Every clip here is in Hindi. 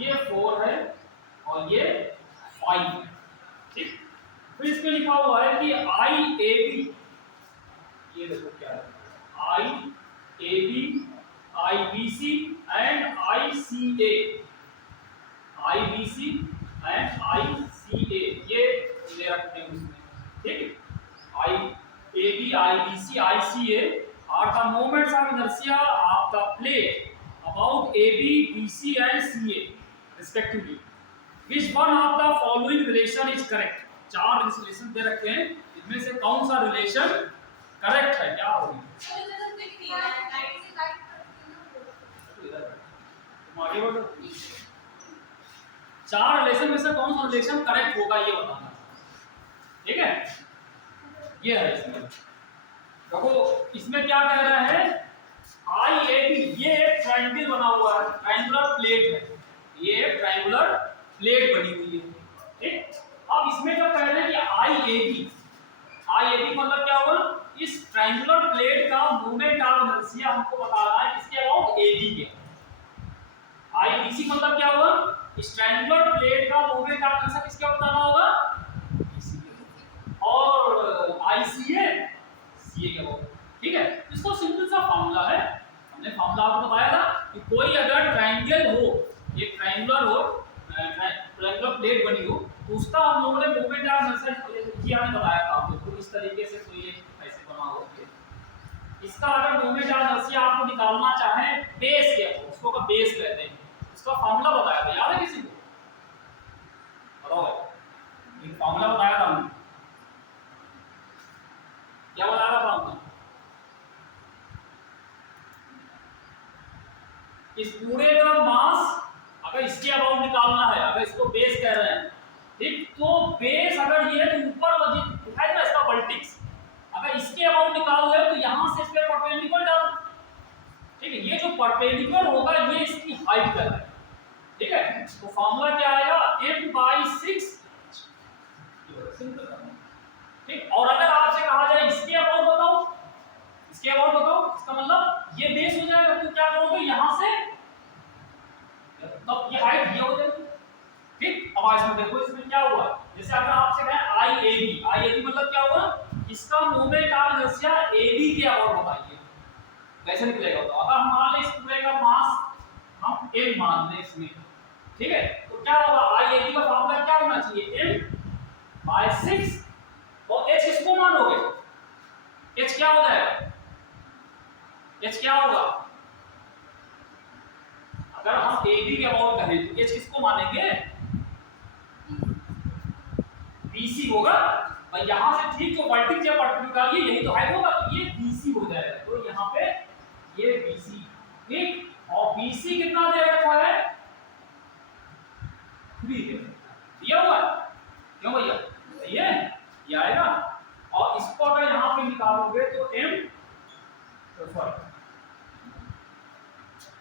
ये 4 है और ये 5 है, ठीक। फिर इसमें लिखा हुआ है कि IAB, ये देखो क्या है, IAB, IBC and ICA, IBC and ICA ये ले रखते हैं उसमें, ठीक। IAB, IBC, ICA are the moments of inertia of the plate about AB, BC and CA respectively. Which one of the following relation is correct? 4 relation दे रखे हैं, इनमें से कौन सा रिलेशन करेक्ट है? क्या होगी? तुम आगे बढ़ो। 4 रिलेशन में से कौन सा रिलेशन करेक्ट होगा ये बताना, ठीक है। ये है इसमें, देखो इसमें क्या कह रहा है, IAB, ये एक ट्रायंगल बना हुआ है, ट्रायंगुलर प्लेट है, ये ट्रायंगुलर प्लेट बनी हुई है, ठीक। अब इसमें क्या कह रहे हैं कि IAB मतलब क्या हुआ, इस ट्रायंगुलर प्लेट का मोमेंट ऑफ इनर्शिया हमको बताना है किसके अबाउट, AB के। IBC मतलब क्या हुआ, इस ट्रायंगुलर प्लेट का मोमेंट ऑफ इनर्शिया किसके बताना होगा, BC के। और ICA CA के अबाउट, ठीक है। इसको सिंपल सा फार्मूला है, हमने फार्मूला आपको बताया था कि कोई अगर ट्रायंगल हो, एक ट्रायंगुलर हो, ट्रायंगुलर प्लेट बनी हो, तो उसका हम लोगों ने मोमेंट ऑफ इनर्शिया हमने बताया था आप लोगों को, इस तरीके से कोई एक ऐसे बना हो, इसका अगर मोमेंट ऑफ इनर्शिया आपको निकालना चाहे बेस के, उसको का बेस कहते हैं, इसका फार्मूला बताया था, याद है किसी को? बताओ, एक फार्मूला बताया था हमने, क्या बताया था फार्मूला? इस पूरे का मास अगर इसके अबाउट निकालना है, अगर इसको बेस कह रहे हैं, ठीक, तो बेस अगर ये है तो ऊपर दिखाई दे इसका वर्टिक्स, अगर इसके अबाउट निकालोगे तो यहां से इस पे परपेंडिकुलर डालो, ठीक है। ये जो परपेंडिकुलर होगा ये इसकी हाइट का है, ठीक है। तो फार्मूला क्या आएगा, m/6, ठीक। और अगर आपसे कहा जाए इसके अबाउट बताओ, इसके अबाउट बताओ, इसका मतलब ये बेस हो जाएगा, तो क्या करोगे यहां से, तब ये हाइट ये हो जाएगी, ठीक। अब इसमें देखो इसमें क्या हुआ, जैसे अगर आपसे कहें IAB मतलब क्या हुआ, इसका मोमेंट ऑफ इनर्शिया AB के अबाउट बताइए, कैसे निकलेगा? तो अगर हम मान लें इस पूरे का मास हम m मान लें इसमें, ठीक है, तो क्या होगा, IAB का फार्मूला क्या होना चाहिए, m/6, और h किसको मानोगे, h क्या हो जाएगा, h क्या होगा, अगर हम AB के अबाउट कहें तो h किसको मानेंगे, BC होगा, और यहां से ठीक जो वर्टिक्स या परपेंडिकुलर यही तो हाइट होगा, तो ये BC हो जाएगा, तो यहां पे ये BC, ठीक। और BC कितना दे रखा है, 3 दिया हुआ है, क्यों भैया, सही है, ये आएगा। और इसको अगर यहां पे निकालोगे तो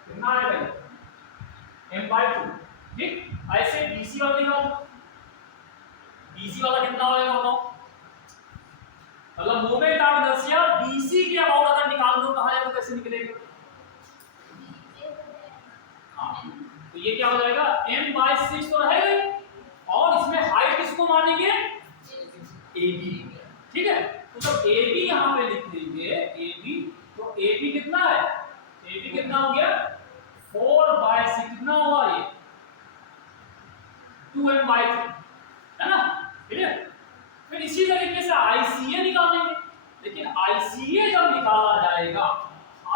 कितना आएगा, m/2, ठीक। ऐसे BC वाला निकालो, BC वाला कितना होगा बताओ, मतलब मोमेंट ऑफ इनर्शिया BC के अबाउट अगर निकाल दो कहां जाएगा, कैसे निकलेगा, हाँ, तो ये क्या हो जाएगा, m/6 तो रहेगा, और इसमें हाइट किसको मानेंगे, AB, ठीक है। तो जब AB यहां पे लिख देंगे AB, तो AB कितना है, AB कितना हो गया, 4/6, कितना हुआ ये, 2m/3, है ना, ठीक है। फिर इसी तरीके से ICA निकालेंगे, लेकिन ICA जब निकाला जाएगा,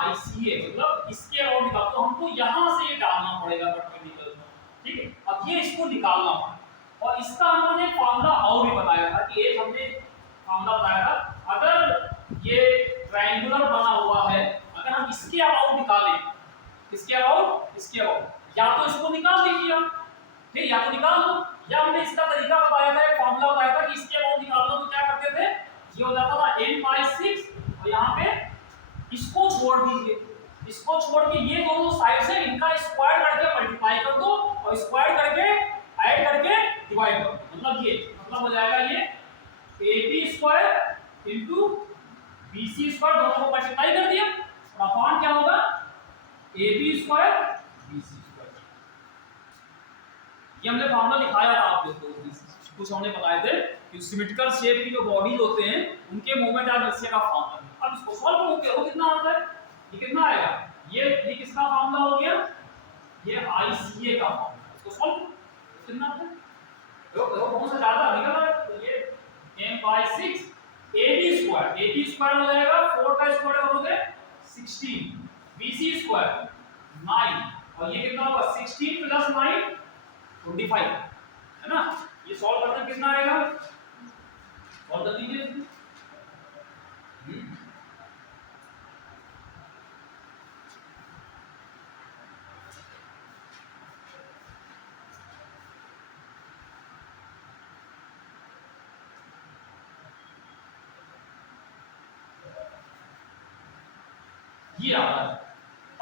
ICA मतलब इसके अबाउट निकाल, तो हमको यहां से ये डालना पड़ेगा परपेंडिकुलर, ठीक है। अब ये इसको निकालना पड़ेगा, और इसका हमने फार्मूला और भी बताया था कि एक हमने फार्मूला बताया था, अगर ये ट्रायंगुलर बना हुआ है, अगर हम इसके अबाउट निकालें, इसके अबाउट, इसके अबाउट, या तो इसको निकाल दीजिए आप, ठीक, या तो निकाल दो, या हमने इसका तरीका बताया था, एक फार्मूला बताया था कि इसके अबाउट निकालना तो क्या करते थे, ये हो जाता था m/6, और यहाँ पे इसको छोड़ दीजिए, इसको छोड़ के ये दोनों साइड से इनका स्क्वायर करके मल्टीप्लाई कर दो, और स्क्वायर करके ऐड करके डिवाइड करो, मतलब ये मतलब हो जाएगा ये AB² इनटू BC², दोनों को मल्टीप्लाई कर दिया, और अपॉन क्या होगा, AB² BC², ये हमने फॉर्मूला लिखाया था आप लोग को, कुछ हमने बताए थे कि सिमेट्रिकल शेप की जो बॉडीज होते हैं उनके मोमेंट ऑफ इनर्शिया का फॉर्मूला। अब इसको सॉल्व करोगे वो कितना आता है, ये कितना आएगा, ये किसका फॉर्मूला हो गया, ये ICA का फॉर्मूला। इसको सॉल्व करो कितना आता है, देखो बहुत सा ज्यादा निकल रहा है, तो ये m/6 AB² हो जाएगा, 4 का स्क्वायर करोगे 16, BC² 9, और ये कितना होगा 16 + 9 25, है ना। ये सॉल्व करने कितना आएगा, सॉल्व कर दीजिए। ये आ रहा है,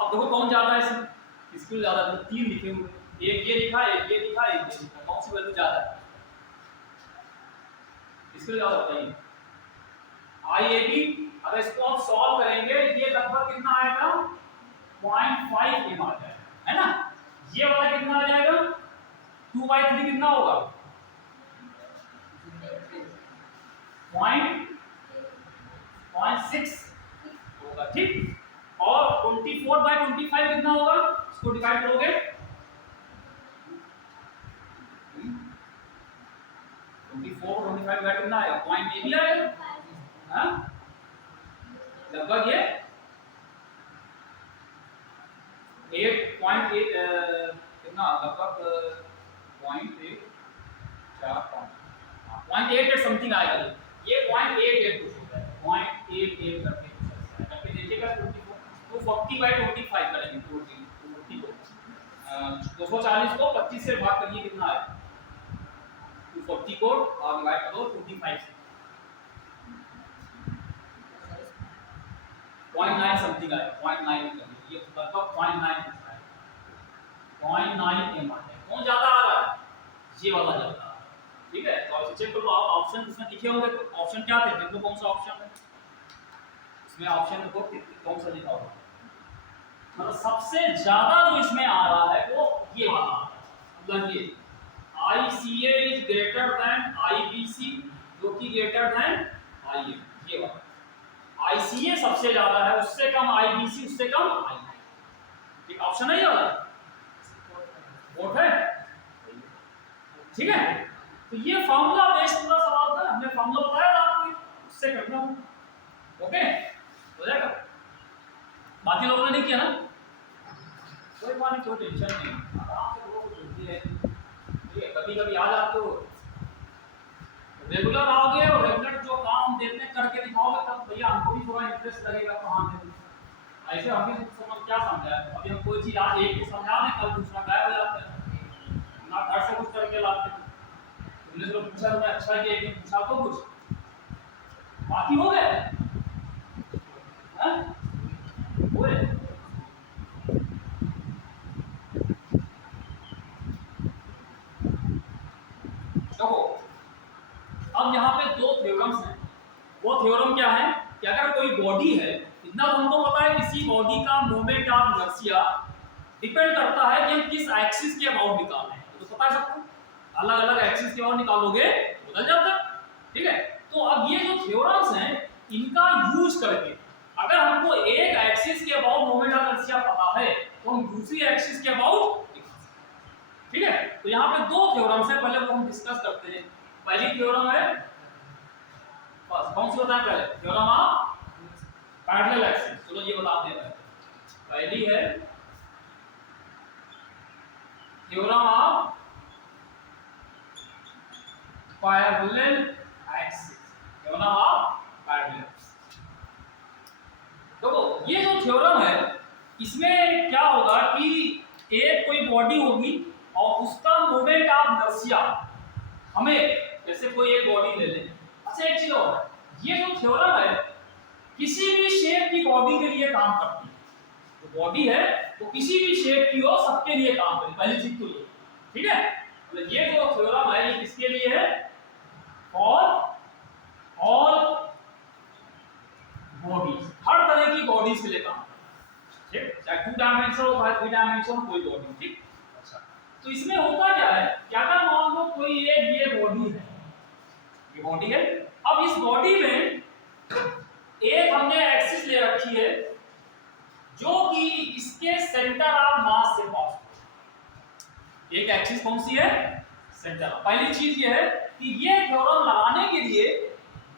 अब देखो कौन ज्यादा है इसमें, इसको ज्यादा है, 3 लिखे हुए, एक ये लिखा, एक ये लिखा, एक ये लिखा, कौन सी वैल्यू ज्यादा है, इसको ज्यादा बताइए। IAB, अगर इसको आप सॉल्व करेंगे ये लगभग कितना आएगा 0.5 m आ जाएगा, है ना। ये वाला कितना आ जाएगा 2/3 कितना होगा 0.6 होगा, ठीक। और 24/25 कितना होगा, इसको डिवाइड करोगे 24 और 25 डिवाइड कितना आएगा, पॉइंट ए भी आएगा, हाँ लगभग ये 8.8 कितना लगभग 0.8 समथिंग आएगा, ये 0.88 कुछ होता है, 0.88 करके देखिएगा 240/25 करेंगे, 240 को 240 को 25 से भाग करिए कितना आएगा, 240 को और डिवाइड करो 25 से 0.9 समथिंग आएगा, 0.9 करिए, ये लगभग 0.9 है, 0.9 m आता है, कौन ज्यादा आ रहा है, ये वाला ज्यादा आ रहा है, ठीक है। तो आप चेक करो, आप ऑप्शन इसमें लिखे होंगे, तो ऑप्शन क्या थे, देखो कौन सा ऑप्शन है इसमें, ऑप्शन देखो कौन सा लिखा होगा, मतलब सबसे ज्यादा जो इसमें आ रहा है वो ये वाला आ रहा है, मतलब ये ICA is greater than IBC जो कि ग्रेटर देन IA, ये वाला ICA सबसे ज्यादा है, उससे कम IBC, उससे कम IA, ठीक ऑप्शन है ये वाला, वोट है, ठीक है। तो ये फार्मूला बेस्ड पूरा सवाल था, हमने फार्मूला बताया था आपको, उससे करना ओके हो जाएगा, बाकी लोगों ने नहीं किया ना, कोई बात नहीं, कोई टेंशन नहीं, आराम से लोगों को चलती है, ठीक है। कभी कभी आ जाते हो, रेगुलर आओगे और रेगुलर जो काम देते हैं करके दिखाओगे तब भैया हमको भी थोड़ा इंटरेस्ट लगेगा, तो हाँ ऐसे हम भी समझ क्या समझा है, अभी हम कोई चीज आज एक को समझा दें कल दूसरा गायब हो जाता है ना, घर से कुछ करके लाते हैं, तुमने जो पूछा तुम्हें अच्छा किया, एक पूछा तो कुछ बाकी हो गए हैं, हुए देखो। अब यहाँ पे दो थ्योरम्स हैं, वो थ्योरम क्या है कि अगर कोई बॉडी है, इतना तो हमको पता है किसी बॉडी का मोमेंट ऑफ इनर्शिया डिपेंड करता है कि हम किस एक्सिस के अबाउट निकाल रहे हैं, तो पता है सबको, अलग अलग एक्सिस के अबाउट निकालोगे बदल जाता है, ठीक है। तो अब ये जो थ्योरम्स हैं इनका यूज करके अगर हमको एक एक्सिस के अबाउट मोमेंट ऑफ इनर्शिया पता है तो हम दूसरी एक्सिस के अबाउट, ठीक है। तो यहाँ पे दो थ्योरम्स है, पहले वो हम डिस्कस करते हैं। पहली थ्योरम है, बस कौन सी बताएं पहले, थ्योरम ऑफ पैरेलल एक्सिस, चलो ये बताते हैं। पहली है theorem of parallel axis, theorem of parallel. देखो ये जो थ्योरम है इसमें क्या होगा कि एक कोई बॉडी होगी और उसका मोमेंट ऑफ इनर्शिया हमें, जैसे कोई एक बॉडी ले लें, अच्छा एक चीज और, ये जो थ्योरम है किसी भी शेप की बॉडी के लिए काम करती है, जो बॉडी है वो किसी भी शेप की हो सबके लिए काम करे, पहली चीज तो ये, ठीक है। तो ये जो थ्योरम है ये किसके लिए है, ऑल बॉडीज, हर तरह की बॉडीज के लिए काम, ठीक, चाहे 2 डायमेंशन हो चाहे 3 डायमेंशन हो, कोई बॉडी, ठीक। अच्छा तो इसमें होता क्या है, क्या क्या मान लो कोई ये बॉडी है, ये बॉडी है। अब इस बॉडी में एक हमने एक्सिस ले रखी है जो कि इसके सेंटर ऑफ मास से पास हो। एक एक्सिस कौन सी है, सेंटर ऑफ। पहली चीज ये है कि ये थ्योरम लगाने के लिए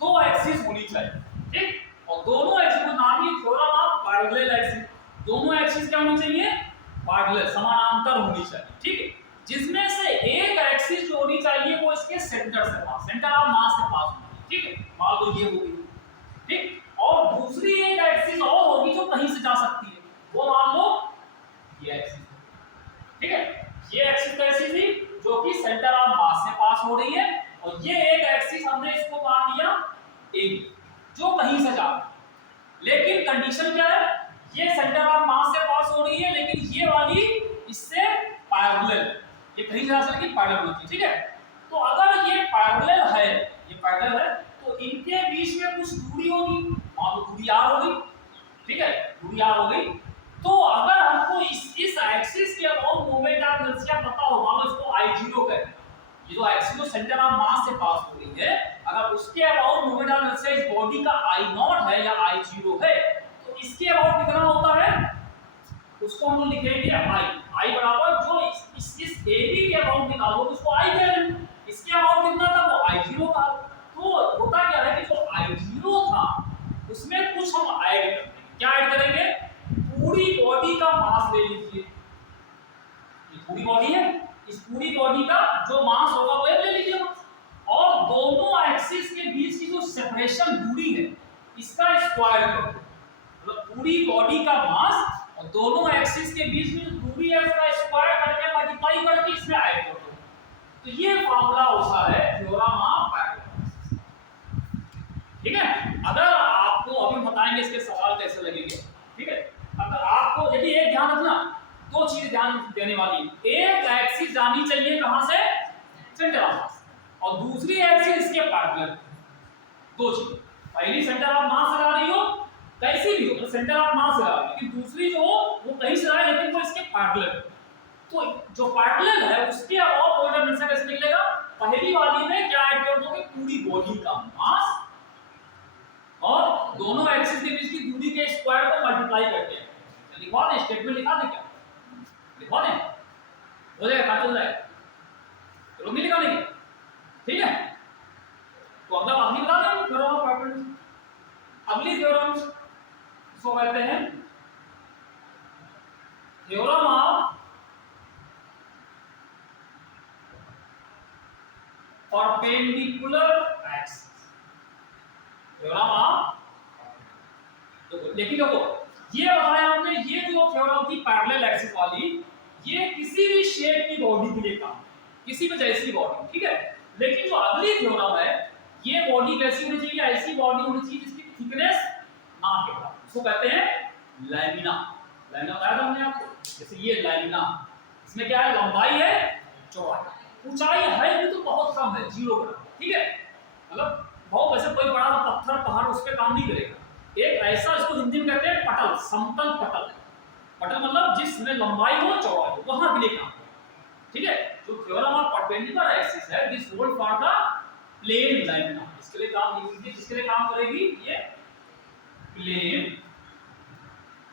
दो एक्सिस होनी चाहिए, ठीक। और दोनों एक्सिस को नाम ही थ्योरम ऑफ पैरेलल एक्सिस। दोनों एक्सिस क्या होनी चाहिए, पैरेलल, समानांतर होनी चाहिए, ठीक है। जिसमें से एक एक्सिस जो होनी चाहिए वो इसके सेंटर से पास, सेंटर ऑफ मास से पास होनी, ठीक है। मान लो ये होगी, ठीक। और दूसरी एक एक्सिस और होगी जो कहीं से जा सकती है, वो मान लो ये एक्सिस, ठीक है। ये एक्सिस कैसी थी, जो कि सेंटर ऑफ मास से पास हो रही है, और ये एक एक्सिस हमने इसको मान लिया AB, जो कहीं से जा रही है। लेकिन कंडीशन क्या है, ये सेंटर ऑफ मास से पास हो रही है, लेकिन ये वाली इससे पैरेलल, ये कहीं जा सकती है, पैरेलल होती है, ठीक है। तो अगर ये पैरेलल है, ये पैरेलल है, तो इनके बीच में कुछ दूरी होगी, मान लो दूरी R होगी, ठीक है, दूरी R हो गई। तो अगर हमको इस एक्सिस के अबाउट मोमेंट ऑफ इनर्शिया पता हो, मान लो इसको I0 कहते हैं, ये जो एक्सिस जो सेंटर ऑफ मास से पास हो रही है, अगर उसके अबाउट मोमेंट ऑफ इनर्शिया इस बॉडी का I0 है या I0 है, तो इसके अबाउट कितना होता है, उसको हम लिखेंगे I बराबर जो इस AB के अबाउट निकालो उसको I कह रहे हैं, इसके अबाउट कितना था वो I0 था। तो होता क्या है कि जो I0 था उसमें कुछ हम ऐड करेंगे, क्या ऐड करेंगे, पूरी बॉडी का मास ले लीजिए, ये पूरी बॉडी है, इस पूरी बॉडी का जो मास होगा वो ले लीजिए, और दोनों एक्सिस के बीच की जो सेपरेशन दूरी है इसका स्क्वायर करो, मतलब पूरी बॉडी का मास और दोनों एक्सिस के बीच में जो दूरी है उसका स्क्वायर करके मल्टीप्लाई करके इसमें ऐड कर दो। तो ये फार्मूला होता है थ्योरम ऑफ पैरेलल, ठीक है। अगर आपको अभी बताएंगे इसके सवाल कैसे लगेंगे, ठीक है। अगर आपको यदि एक ध्यान रखना, दो चीज ध्यान देने वाली, एक एक्सिस जानी चाहिए कहां से, सेंटर ऑफ मास, और दूसरी एक्सिस इसके पैरेलल, दो चीज। पहली सेंटर ऑफ मास लगा रही हो, कैसी भी हो, तो सेंटर ऑफ मास लगा, लेकिन दूसरी जो हो वो कहीं से आए लेकिन वो इसके पैरेलल। तो जो पैरेलल है उसके अबाउट मोमेंट ऑफ इनर्शिया कैसे निकलेगा, पहली वाली में क्या ऐड कर दोगे, पूरी बॉडी का मास और दोनों एक्सिस के बीच की दूरी के स्क्वायर को मल्टीप्लाई करके, लिखवा दे, स्टेटमेंट लिखा दे, क्या लिखवा दे, हो जाएगा, काट हो जाएगा, चलो नहीं लिखा देंगे, ठीक है। तो अगला अगली बता देंगे थ्योरम ऑफ पैरेलल। अगली थ्योरम इसको कहते हैं theorem of perpendicular axis, theorem of, लेकिन देखो ये बताया हमने, ये जो थ्योरम थी पैरेलल एक्सिस वाली, ये किसी भी शेप की बॉडी के लिए काम, किसी भी जैसी बॉडी, ठीक है। लेकिन जो अगली थ्योरम है, ये बॉडी कैसी होनी चाहिए, ऐसी बॉडी होनी चाहिए जिसकी थिकनेस ना के बराबर, इसको कहते हैं लैमिना। लैमिना बताया था हमने आपको, जैसे ये लैमिना, इसमें क्या है, लंबाई है, चौड़ाई, ऊंचाई है भी तो बहुत कम है, 0 बराबर, ठीक है। मतलब बहुत वैसे कोई बड़ा सा पत्थर पहाड़ उस पे काम नहीं करेगा, एक ऐसा, इसको हिंदी में कहते हैं पटल, समतल पटल। पटल मतलब जिसमें लंबाई हो चौड़ाई हो, वहां के लिए काम, ठीक है। जो थ्योरम ऑफ परपेंडिकुलर एक्सिस है, this hold for the plane lamina, इसके लिए काम नहीं करेगी, जिसके लिए काम करेगी ये प्लेन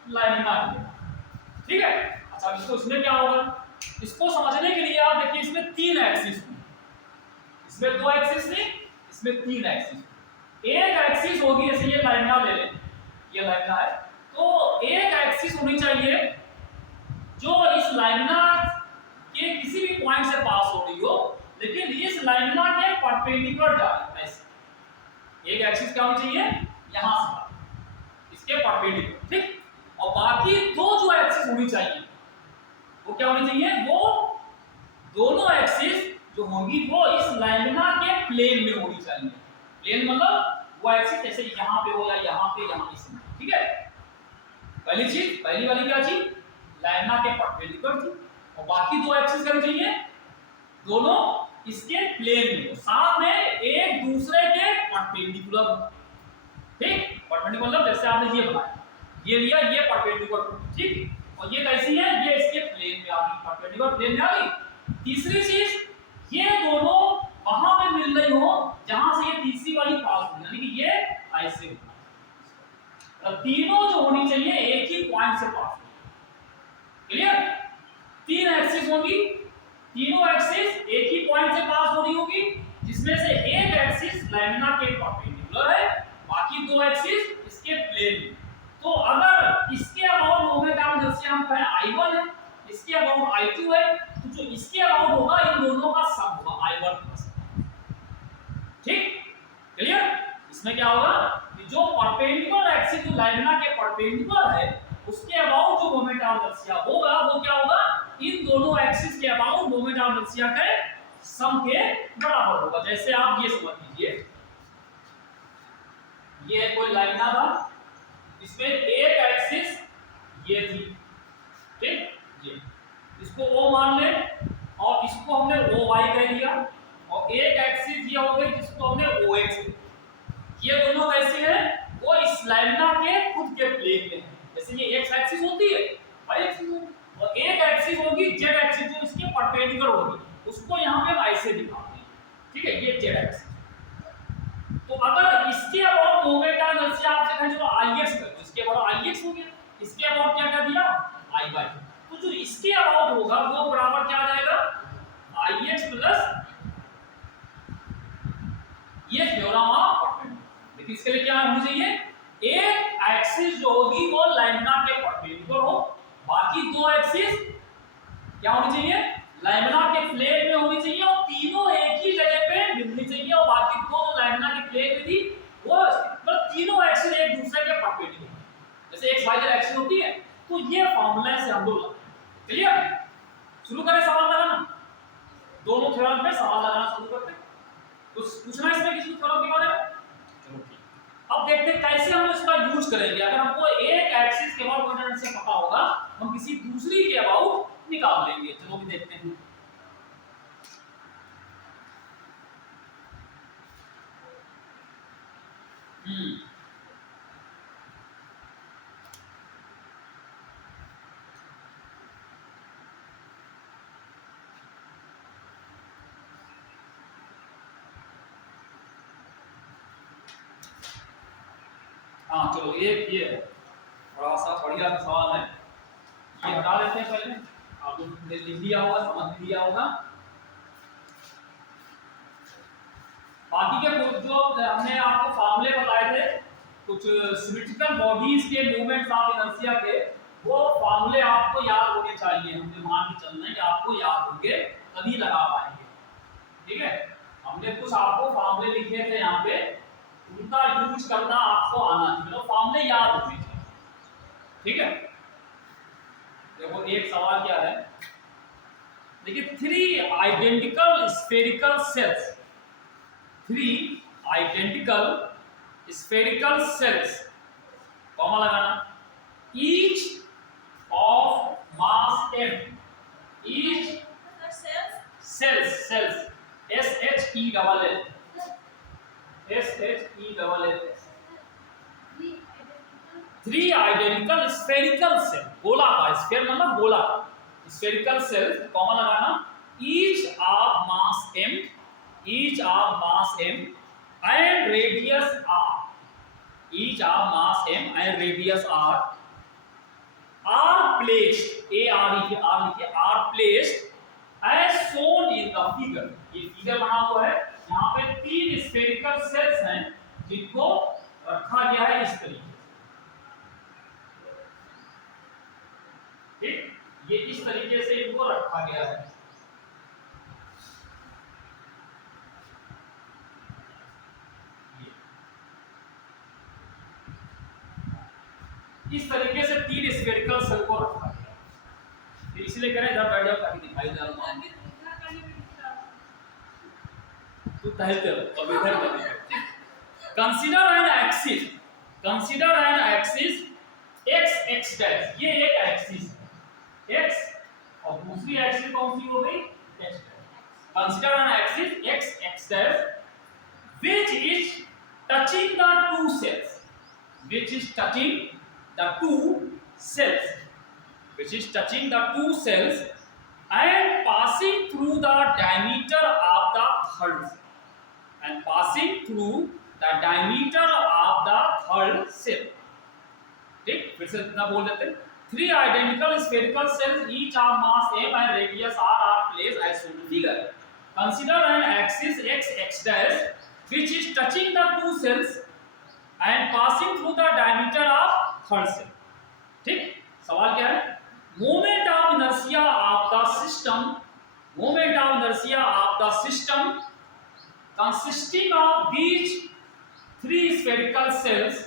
लैमिना, ठीक है। अच्छा इसको, इसमें क्या होगा, इसको समझने के लिए आप देखिए, इसमें 3 एक्सिस होंगे, इसमें 2 एक्सिस नहीं, इसमें 3 एक्सिस। एक एक्सिस होगी, जैसे ये लैमिना ले लें, ये लैमिना है, तो एक एक्सिस होनी चाहिए जो इस लैमिना के किसी भी पॉइंट से पास हो रही हो, लेकिन इस लैमिना के परपेंडिकुलर जा रही है, ऐसे एक एक्सिस क्या होनी चाहिए, यहां से इसके परपेंडिकुलर, ठीक। और बाकी 2 जो एक्सिस होनी चाहिए वो क्या होनी चाहिए, वो दोनों एक्सिस जो होंगी वो इस लैमिना के प्लेन में होनी चाहिए। प्लेन मतलब वो एक्सिस जैसे यहाँ पे हो या यहाँ पे, यहाँ इसमें, ठीक है। पहली चीज, पहली वाली क्या चीज, लैमिना के परपेंडिकुलर थी, और बाकी 2 एक्सिस करनी चाहिए दोनों इसके प्लेन में, साथ में एक दूसरे के परपेंडिकुलर, ठीक। परपेंडिकुलर मतलब जैसे आपने ये बनाया, ये लिया, ये परपेंडिकुलर, ठीक। और ये कैसी है, ये इसके प्लेन में आ गई, परपेंडिकुलर प्लेन में आ गई, तीसरी चीज, ये दोनों वहां पे मिल रही हो जहां से ये तीसरी वाली पास हो, यानी कि ये ऐसे होना, तीनों जो होनी चाहिए एक ही पॉइंट से पास हो। क्लियर? तीन एक्सिस होगी, तीनों एक्सिस एक ही पॉइंट से पास हो रही होगी, जिसमें से एक एक्सिस लैमिना के परपेंडिकुलर है, बाकी दो एक्सिस इसके प्लेन में। तो अगर इसके अबाउट मोमेंट ऑफ इनर्शिया हम कहें I1 है, इसके अबाउट I2 है, तो जो इसके अबाउट होगा इन दोनों का सम होगा I1 प्लस। ठीक? क्लियर? इसमें क्या होगा कि जो परपेंडिकुलर एक्सिस जो लैमिना के परपेंडिकुलर है उसके अबाउट जो मोमेंट ऑफ इनर्शिया होगा वो क्या होगा, इन दोनों एक्सिस के अबाउट मोमेंट ऑफ इनर्शिया के सम के बराबर होगा। जैसे आप ये समझ लीजिए, ये कोई लैमिना था, इसमें एक एक्सिस ये थी, ठीक, ये इसको O मान ले और इसको हमने OY कह दिया, और एक एक्सिस ये हो गई जिसको हमने OX कह दिया। ये दोनों कैसे हैं, वो इस लैमिना के खुद के प्लेन में है। जैसे ये X एक्सिस होती है, Y एक्सिस होती है, और एक एक्सिस होगी Z एक्सिस जो इसके परपेंडिकुलर होगी, उसको यहाँ पे हम ऐसे दिखाते हैं, ठीक है, ये Z एक्सिस। तो अगर इसके अबाउट मोमेंट ऑफ इनर्शिया आपसे कहें जो Ix कर दो, इसके अबाउट Ix हो गया, इसके अबाउट क्या कर दिया I/2, तो जो इसके अबाउट होगा वो बराबर क्या आ जाएगा Ix प्लस ये थ्योरम ऑफ परपेंडिकुलर। लेकिन इसके लिए क्या होना चाहिए, एक एक्सिस जो होगी वो लैमिना के परपेंडिकुलर हो, बाकी दो एक्सिस क्या होनी चाहिए, लैमिना के प्लेन में होनी चाहिए, और तीनों एक ही जगह पे मिलनी चाहिए, और बाकी दो जो लैमिना के प्लेन में थी वो मतलब तीनों एक्सिस एक दूसरे के परपेंडिकुलर, जैसे एक वाई एक्सिस होती है। तो ये फार्मूला से हम लोग क्लियर, शुरू करें सवाल लगाना, दोनों थ्योरम पे सवाल लगाना शुरू करते हैं। कुछ पूछना इसमें किसी थ्योरम के बारे में? चलो ठीक, अब देखते हैं कैसे हम इसका यूज करेंगे। अगर हमको एक एक्सिस के अबाउट मोमेंट से पता होगा, हम किसी दूसरी के अबाउट निकाल लेंगे। चलो भी देखते हैं। हाँ चलो, ये थोड़ा सा बढ़िया सवाल है, ये हटा लेते हैं पहले। आप लोग लिख लिया होगा, समझ लिया होगा। बाकी के जो हमने आपको फार्मूले बताए थे कुछ सिमेट्रिकल बॉडीज के मूवमेंट्स ऑफ इनर्शिया के, वो फार्मूले आपको याद होने चाहिए। हमने मान के चलना है कि आपको याद होंगे तभी लगा पाएंगे, ठीक है। हमने कुछ आपको फार्मूले लिखे थे यहाँ पे, उनका यूज करना आपको आना चाहिए, तो फार्मूले याद होने चाहिए, ठीक है। देखो एक सवाल क्या है, देखिए 3 identical spherical shells, 3 identical spherical shells, comma लगाना, each of mass m, each shells SHELL three identical spherical shell, गोला का स्फेयर मतलब गोला, स्फेरिकल सेल, कॉमा लगाना, each of mass m, each of mass m and radius r, each of mass m and radius r are placed, are placed as shown in the figure। ये फिगर बना हुआ है, यहाँ पे 3 स्फेरिकल सेल्स हैं जिनको रखा गया है इस तरीके से, ठीक, ये इस तरीके से इनको रखा गया है। इस तरीके से 3 स्फेरिकल सेल को रखा गया है, इसलिए कह रहे हैं इधर बैठ जाओ ताकि दिखाई दे रहा है, तो टहलते रहो अब इधर बैठो। Consider an axis, consider an axis x dash, ये एक एक्सिस है x, और दूसरी एक्सिस कौन सी हो गई x dash. Consider an axis x dash which is touching the two cells, which is touching the two cells, which is touching the two cells and passing through the diameter of the third and passing through the diameter of the third cell. ठीक, फिर से इतना बोल देते हैं. Three identical spherical cells, each of mass m and radius r, are placed as shown in figure. Consider an axis x dash which is touching the two cells and passing through the diameter of third cell. ठीक, सवाल क्या है? Moment of inertia of the system, moment of inertia of the system consisting of these three spherical cells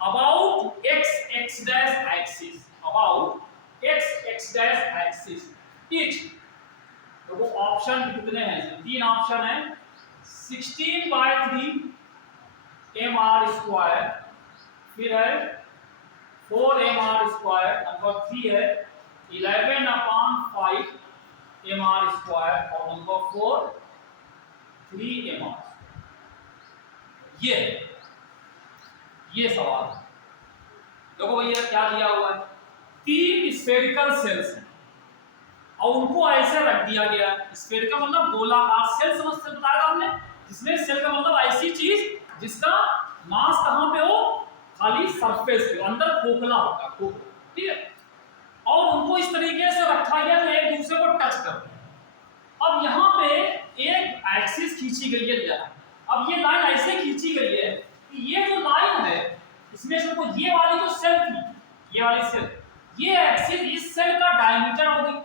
about x dash axis, about x dash axis. each, देखो ऑप्शन कितने हैं? तीन ऑप्शन है. 16/3 mr², फिर है 4 mr², नंबर 3 है 11/5 mr², और नंबर 4 3 mr. ये सवाल देखो भैया क्या दिया हुआ है. तीन स्फेरिकल सेल्स हैं और उनको ऐसे रख दिया गया. स्फेरिकल मतलब गोलाकार सेल, समझते बताया हमने, जिसमें सेल का मतलब ऐसी चीज जिसका मास कहां पे हो, खाली सरफेस पे, अंदर खोखला होगा, खोखला. ठीक है, और उनको इस तरीके से रखा गया जो एक दूसरे को टच कर. अब यहाँ पे एक एक्सिस खींची गई है. अब ये लाइन ऐसे खींची गई है कि ये जो लाइन है इसमें से को ये वाली जो सेल थी, ये वाली सेल, ये एक्सिस इस सेल का डायमीटर होगी.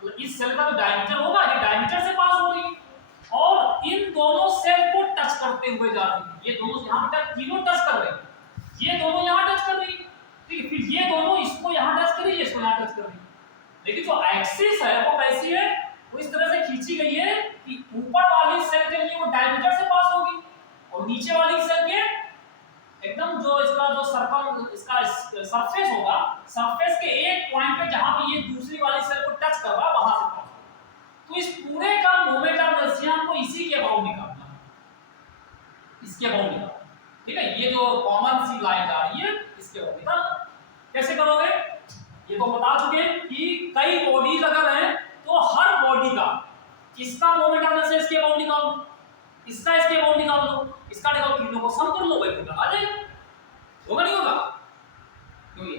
तो इस सेल का जो डायमीटर होगा ये डायमीटर से पास हो रही और इन दोनों सेल को टच करते हुए जा रही है. ये दोनों यहाँ पे तीनों टच कर रहे हैं, ये दोनों यहाँ टच कर रही है. ठीक है, फिर ये दोनों इसको यहाँ टच कर रही है, इसको यहाँ टच कर रही है. लेकिन जो एक्सिस है वो कैसी है, वो इस तरह से खींची गई है कि ऊपर वाली सेल के लिए वो डायमीटर से पास होगी और नीचे वाली सेल के एकदम जो इसका जो सर्कल, इसका सरफेस होगा, सरफेस के एक पॉइंट पे जहां पे ये दूसरी वाली सेल को टच कर रहा है वहां से पास. तो इस पूरे का मोमेंट ऑफ इनर्शिया को इसी के अबाउट निकालना है, इसके अबाउट निकालना. ठीक है, ये जो कॉमन सी लाइन जा रही है इसके अबाउट निकालना. कैसे करोगे? ये तो बता चुके कि कई बॉडीज अगर हैं तो हर बॉडी का इसका मोमेंट ऑफ इनर्शिया इसके अबाउट निकाल लो, इसका इसके अबाउट निकाल लो, इसका निकाल, तीनों को सम कर लो भाई, तो आ जाएगा. होगा नहीं होगा? क्यों ये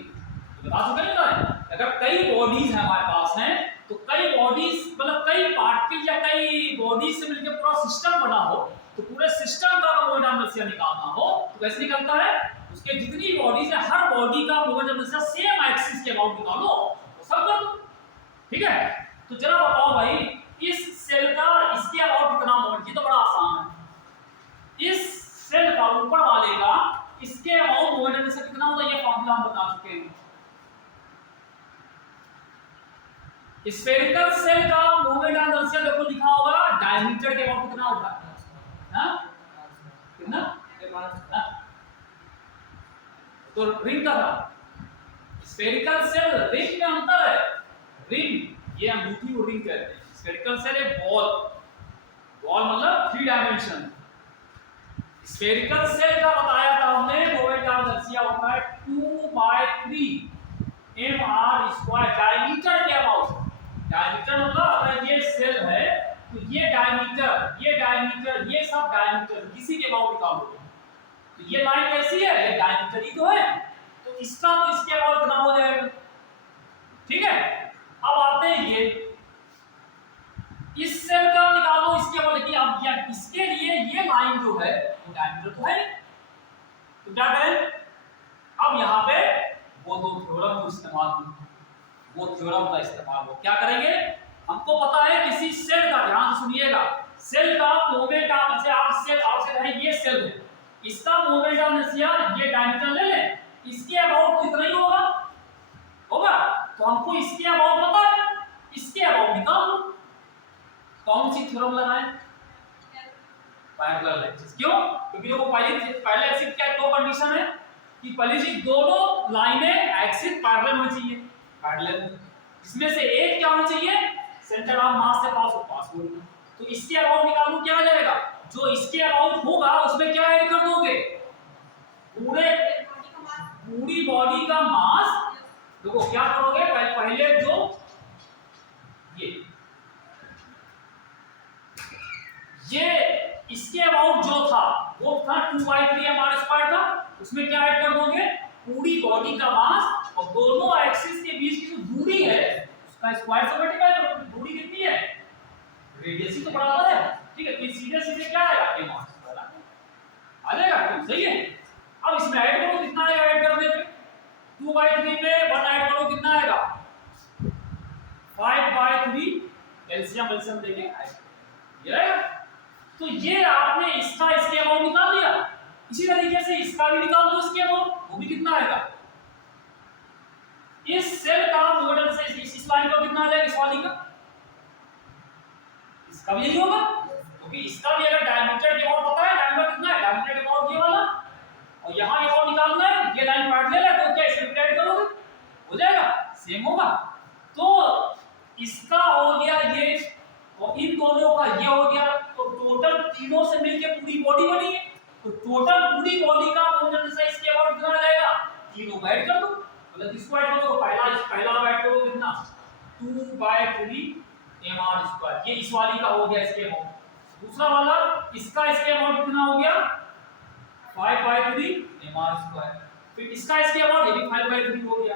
बता चुके नहीं है. अगर कई बॉडीज हमारे पास हैं तो कई बॉडीज मतलब कई पार्टिकल या कई बॉडीज से मिलकर पूरा सिस्टम बना हो, तो पूरे सिस्टम का मोमेंट ऑफ इनर्शिया निकालना हो तो कैसे निकलता है? उसके जितनी बॉडीज है हर बॉडी का moment of inertia same axis के अबाउट निकालो, तो सब कर दो. ठीक है, तो जरा बताओ भाई इस सेल का इसके अबाउट कितना मोमेंट? ये तो बड़ा आसान है. इस सेल का ऊपर वाले का इसके अबाउट मोमेंट ऑफ इनर्शिया कितना होगा, ये फॉर्मूला हम बता चुके हैं. स्फेरिकल सेल का मोमेंट ऑफ इनर्शिया देखो लिखा होगा डायमीटर के अबाउट कितना होगा, हां कितना? तो रिंग का था. स्फेरिकल सेल रिंग में अंतर है. रिंग ये अंगूठी को रिंग कहते हैं. स्फेरिकल सेल है बॉल, बॉल मतलब 3 डायमेंशन. स्फेरिकल सेल का बताया था हमने मोमेंट ऑफ इनर्शिया होता है 2/3 mr², डायमीटर के अबाउट. डायमीटर मतलब अगर ये सेल है तो ये डायमीटर, ये सब डायमीटर किसी के अबाउट निकालोगे. तो ये लाइन कैसी है? ये डायमीटर ही तो है, तो इसका तो इसके अबाउट कितना हो जाएगा. ठीक है, अब आते हैं ये इस सेल का निकालो इसके अबाउट. देखिए अब ये इसके लिए ये लाइन जो है वो डायमीटर तो है नहीं, तो क्या करें? अब यहाँ पे वो दो थ्योरम को इस्तेमाल करें. वो थ्योरम का इस्तेमाल हो क्या करेंगे? हमको पता है किसी सेल का, ध्यान से सुनिएगा, सेल का मोमेंट ऑफ इनर्शिया, आप सेल है ये सेल है, इसका मोमेंट ऑफ इनर्शिया ये डायमीटर ले लें, इसके अबाउट तो इतना ही होगा. तो हमको इसके अबाउट पता है, इसके अबाउट निकाल लो. कौन सी थ्योरम लगाएं? Parallel axis. क्यों? क्योंकि वो पहले एक्सिस क्या दो कंडीशन है कि पहली चीज दोनों लाइनें एक्सिस पैरेलल होनी चाहिए, पैरेलल. इसमें से एक क्या होनी चाहिए? सेंटर ऑफ मास से पास हो. तो इसके अबाउट निकालो, क्या आ जाएगा? जो इसके अबाउट होगा उसमें क्या ऐड कर दोगे? पूरी बॉडी का मास. देखो क्या करोगे, पहले जो ये ये इसके अबाउट जो था वो था 2/3 mr² था, उसमें क्या ऐड कर दोगे, पूरी बॉडी का मास और दोनों एक्सिस के बीच की जो दूरी है उसका स्क्वायर से मल्टीप्लाई करो। दूरी कितनी है, रेडियस ही तो बराबर है, ठीक है, तो सीधे सीधे क्या आएगा, mr² आ जाएगा, तो सही है। अब इसमें ऐड करो, कितना आएगा, ऐड कर देते 2/3 पे 1 ऐड करो, कितना आएगा 5/3, एलसीएम लेके ये आएगा। तो ये आपने इसका इसके अमाउंट निकाल लिया, इसी तरीके से इसका भी निकाल दो इसके अमाउंट, वो भी कितना आएगा, इस सेल का मॉडल से इस वाली का कितना आ जाएगा, इस वाली का, इसका भी यही होगा, क्योंकि इसका भी अगर डायमीटर के अमाउंट पता है, डायमीटर कितना है, डायमीटर के अमाउंट ये वाला, और यहां ये अमाउंट निकालना है, ये लाइन काट ले तो क्या इसमें ऐड करोगे, हो जाएगा, सेम होगा। तो इसका हो गया ये, और इन दोनों का ये हो गया, तो टोटल तीनों से मिलके पूरी बॉडी बनी है, तो टोटल पूरी बॉडी का मोमेंट साइज के अबाउट कितना आ जाएगा, तीनों को ऐड कर दो, मतलब इसको ऐड करो, पहला ऐड करो कितना 2/3 mr², ये इस वाली का हो गया इसके अमाउंट। दूसरा वाला इसका इसके अमाउंट कितना हो गया 5/3 mr², फिर इसका इसके अमाउंट ये भी 5/3 हो गया,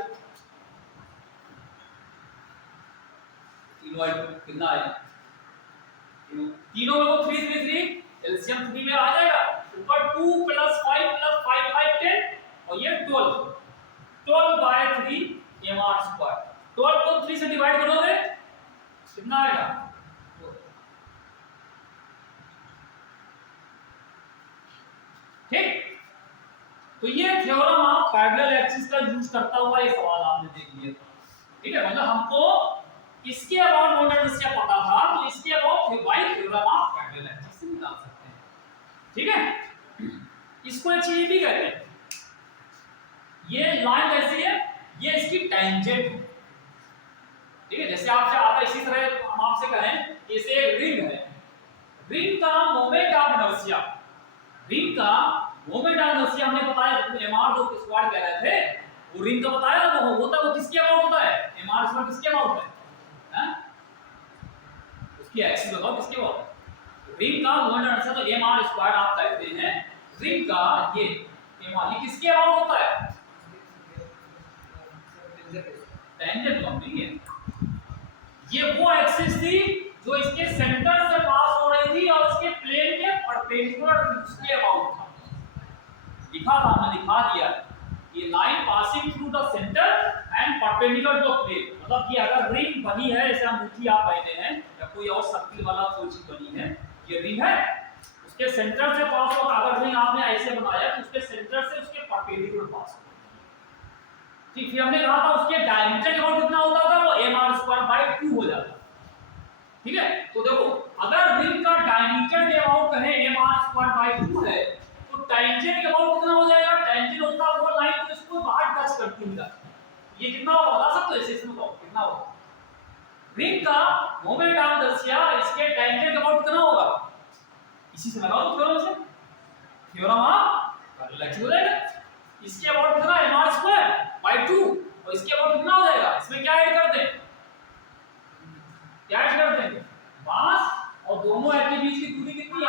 तीनों कितना आएगा, तीनों में 3 3 3 एलसीएम 3 में आ जाएगा, ऊपर 2 + 5 + 5 5 10 और ये 12/3 mr², 12 को 3 से डिवाइड करोगे कितना आएगा, ठीक। तो ये थ्योरम ऑफ पैरेलल एक्सिस का यूज करता हुआ ये सवाल आपने देख लिया, ठीक है, मतलब हमको इसके अबाउट मोमेंट इससे पता था, तो इसके about by theorem of parallel axis से निकाल सकते हैं, ठीक है। इसको एक चीज भी कहते हैं, ये लाइन कैसी है, ये इसकी टेंजेंट है, ठीक है, जैसे आपसे आता इसी तरह हम आपसे कहें जैसे एक रिंग है, रिंग का मोमेंट ऑफ इनर्शिया, रिंग का मोमेंट ऑफ इनर्शिया हमने बताया, mr² कह रहे थे, वो रिंग का बताया, वो होता है, वो किसके अबाउट होता है, mr² किसके अबाउट है, उसकी एक्सिस बताओ किसके अबाउट है, रिंग का मोमेंट ऑफ इनर्शिया, तो mr² आप कहते हैं, रिंग का ये mr ये किसके अबाउट होता है, टेंजेंट कंपनी है, ये वो एक्सिस थी जो इसके सेंटर से पास हो रही थी और इसके प्लेन के परपेंडिकुलर उसके अबाउट था, लिखा था हमने, लिखा दिया, ये line passing through the centre and perpendicular to plane, मतलब कि अगर रिंग बनी है, जैसे अंगूठी आप पहने हैं या कोई और सर्किल वाला कोई चीज बनी है, ये रिंग है, उसके सेंटर से पास हो, अगर रिंग आपने ऐसे बनाया तो उसके सेंटर से उसके परपेंडिकुलर पास हो, ठीक। फिर हमने कहा था उसके डायमीटर के अबाउट कितना होता था, वो mr²/2 हो जाता, ठीक है। तो देखो अगर रिंग का डायमीटर के अबाउट कहें mr²/2 है, तो टेंजेंट के अबाउट कितना हो जाएगा, टेंजेंट होता है वो लाइन जो इसको बाहर टच करती है, ये कितना होगा बता सकते हो, इसे इसमें बताओ कितना होगा, रिंग का मोमेंट ऑफ इनर्शिया इसके टेंजेंट के अबाउट कितना होगा, इसी से लगाओ थ्योरम से, थ्योरम ऑफ पैरेलल एक्सिस हो जाएगा, इसके अबाउट कितना mr²/2 और इसके अबाउट कितना हो जाएगा, इसमें क्या ऐड कर दें, क्या ऐड कर देंगे, मास और दोनों के बीच की दूरी कितनी r,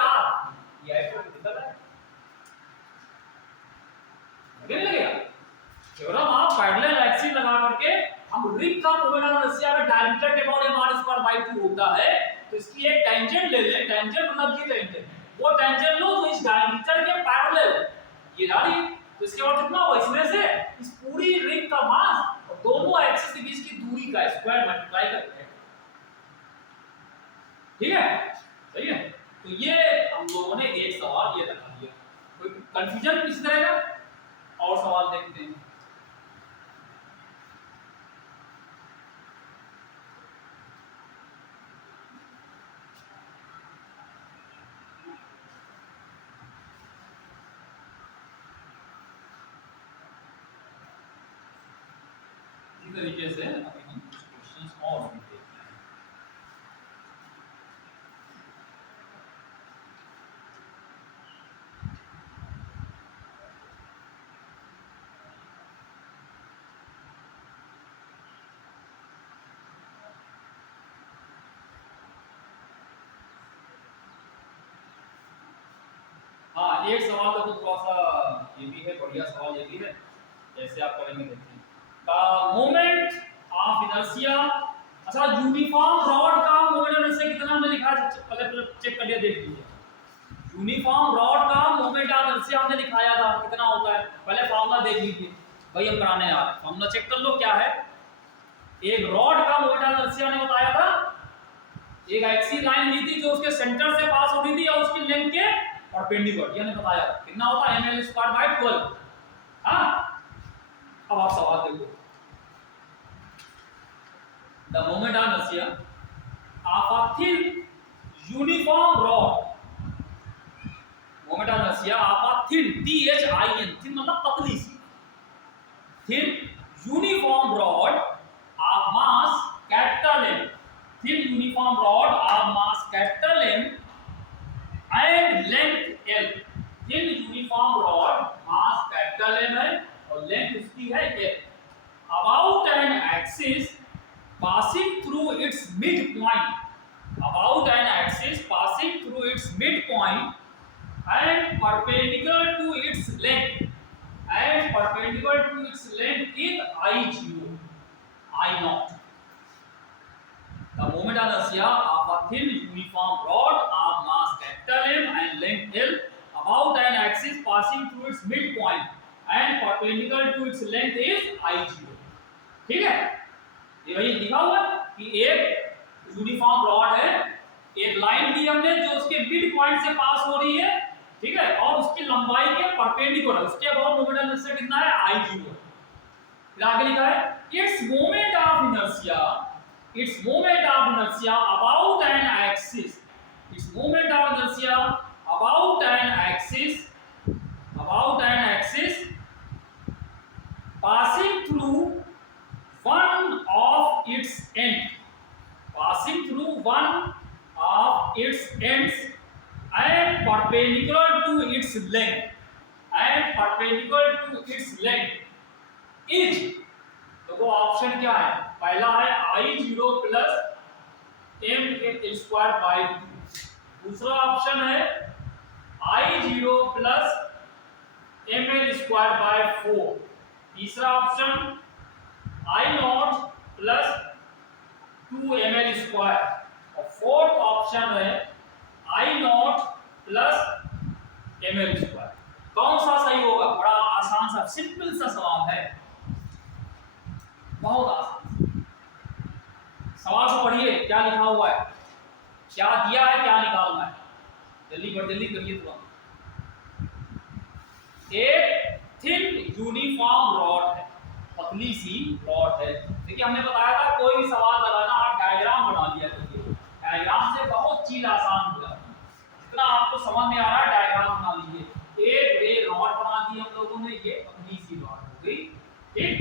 ये ऐड कर निकल है, लगे लगेगा, थ्योरम ऑफ पैरेलल एक्सिस लगा करके हम रिंग का मोमेंट ऑफ इनर्शिया का डायमीटर के अबाउट mr²/2 होता है, तो इसकी एक टेंजेंट ले लें, टेंजेंट मतलब ये टेंजेंट, वो टेंजेंट लो जो इस डायमीटर के पैरेलल ये जा रही है, तो इसके बाद कितना होगा, इसमें से इस पूरी रिंग का मास और दोनों एक्सिस के बीच की दूरी का स्क्वायर मल्टीप्लाई करते हैं, ठीक है, सही है। तो ये हम लोगों ने एक सवाल ये लगा दिया, कोई कंफ्यूजन किस तरह का, और सवाल देखते हैं, इसी तरीके से अभी हम कुछ क्वेश्चंस और भी देखते हैं। एक सवाल तो थोड़ा सा ये भी है, बढ़िया सवाल ये भी है, जैसे आप करेंगे देखते हैं। द मोमेंट ऑफ इनर्शिया, अच्छा यूनिफॉर्म रॉड का मोमेंट ऑफ इनर्शिया कितना हमने लिखा है, पहले चेक करिए देख लीजिए। यूनिफॉर्म रॉड का मोमेंट ऑफ इनर्शिया हमने दिखाया था कितना होता है, पहले फार्मूला देख लीजिए भाई, हम कराने आ रहे हैं, फार्मूला चेक कर लो क्या है। एक रॉड का मोमेंट ऑफ इनर्शिया ने बताया था, एक एक्सी लाइन ली थी जो उसके सेंटर से पास हो रही थी और उसकी लेंथ के परपेंडिकुलर, यानी बताया कितना होता है ml²/12। हाँ, अब आप सवाल देखो। The moment of inertia of a thin uniform rod, moment of inertia of a thin, THIN, thin मतलब पतली सी, thin uniform rod of mass capital M, thin uniform rod of mass capital M and length L, thin uniform rod mass capital M है और length उसकी है L, about an axis passing through its midpoint, about an axis passing through its midpoint and perpendicular to its length, and perpendicular to its length is I0, I0. The moment of inertia of a thin uniform rod of mass capital M and length L about an axis passing through its midpoint and perpendicular to its length is I0। ठीक है, ये वही लिखा हुआ कि एक यूनिफॉर्म रॉड है, एक लाइन ली हमने जो उसके मिड पॉइंट से पास हो रही है, ठीक है, और उसकी लंबाई के परपेंडिकुलर, उसके अबाउट मोमेंट ऑफ इनर्शिया कितना है, I0। फिर आगे लिखा है its moment of inertia, its moment of inertia about an axis, its moment of inertia about an axis, about an axis passing through one of its end, passing through one of its ends and perpendicular to its length, and perpendicular to its length is, तो वो ऑप्शन क्या है, पहला है I0 प्लस ml²/2, दूसरा ऑप्शन है I0 प्लस ml²/4, तीसरा ऑप्शन I0 प्लस 2ml², और फोर्थ ऑप्शन है I0 प्लस ml²। कौन सा सही होगा, बड़ा आसान सा सिंपल सा सवाल है, बहुत आसान। सवाल को पढ़िए क्या लिखा हुआ है, क्या दिया है, क्या निकालना है, जल्दी करिए तो। एक थिन यूनिफॉर्म रॉड है, पतली सी रॉड है। देखिए हमने बताया था कोई भी सवाल लगाना आप डायग्राम बना लिया करिए, डायग्राम से बहुत चीज आसान हो जाती है, जितना आपको समझ में आ रहा है डायग्राम बना लीजिए। एक रे रॉड बना दी हम लोगों ने, ये पतली सी रॉड हो गई, ठीक,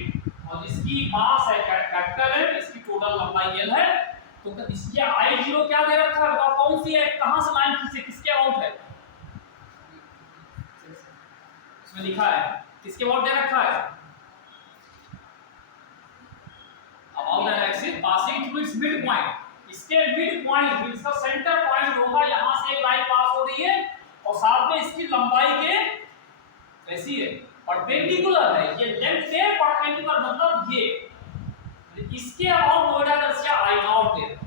और इसकी मास है कैपिटल है, इसकी टोटल लंबाई L है, तो इसके I0 क्या दे रखा है, बताओ कौन सी है, कहां से लाइन खींचे, किसके अबाउट है, इसमें लिखा है किसके अबाउट दे रखा है, about an axis passing through it's mid point, इसके मिड पॉइंट, इसका सेंटर पॉइंट होगा, यहां से एक लाइन पास हो रही है और साथ में इसकी लंबाई के कैसी है, परपेंडिकुलर है, ये लेंथ के परपेंडिकुलर, मतलब ये इसके about moment of inertia I0 दे रहा है,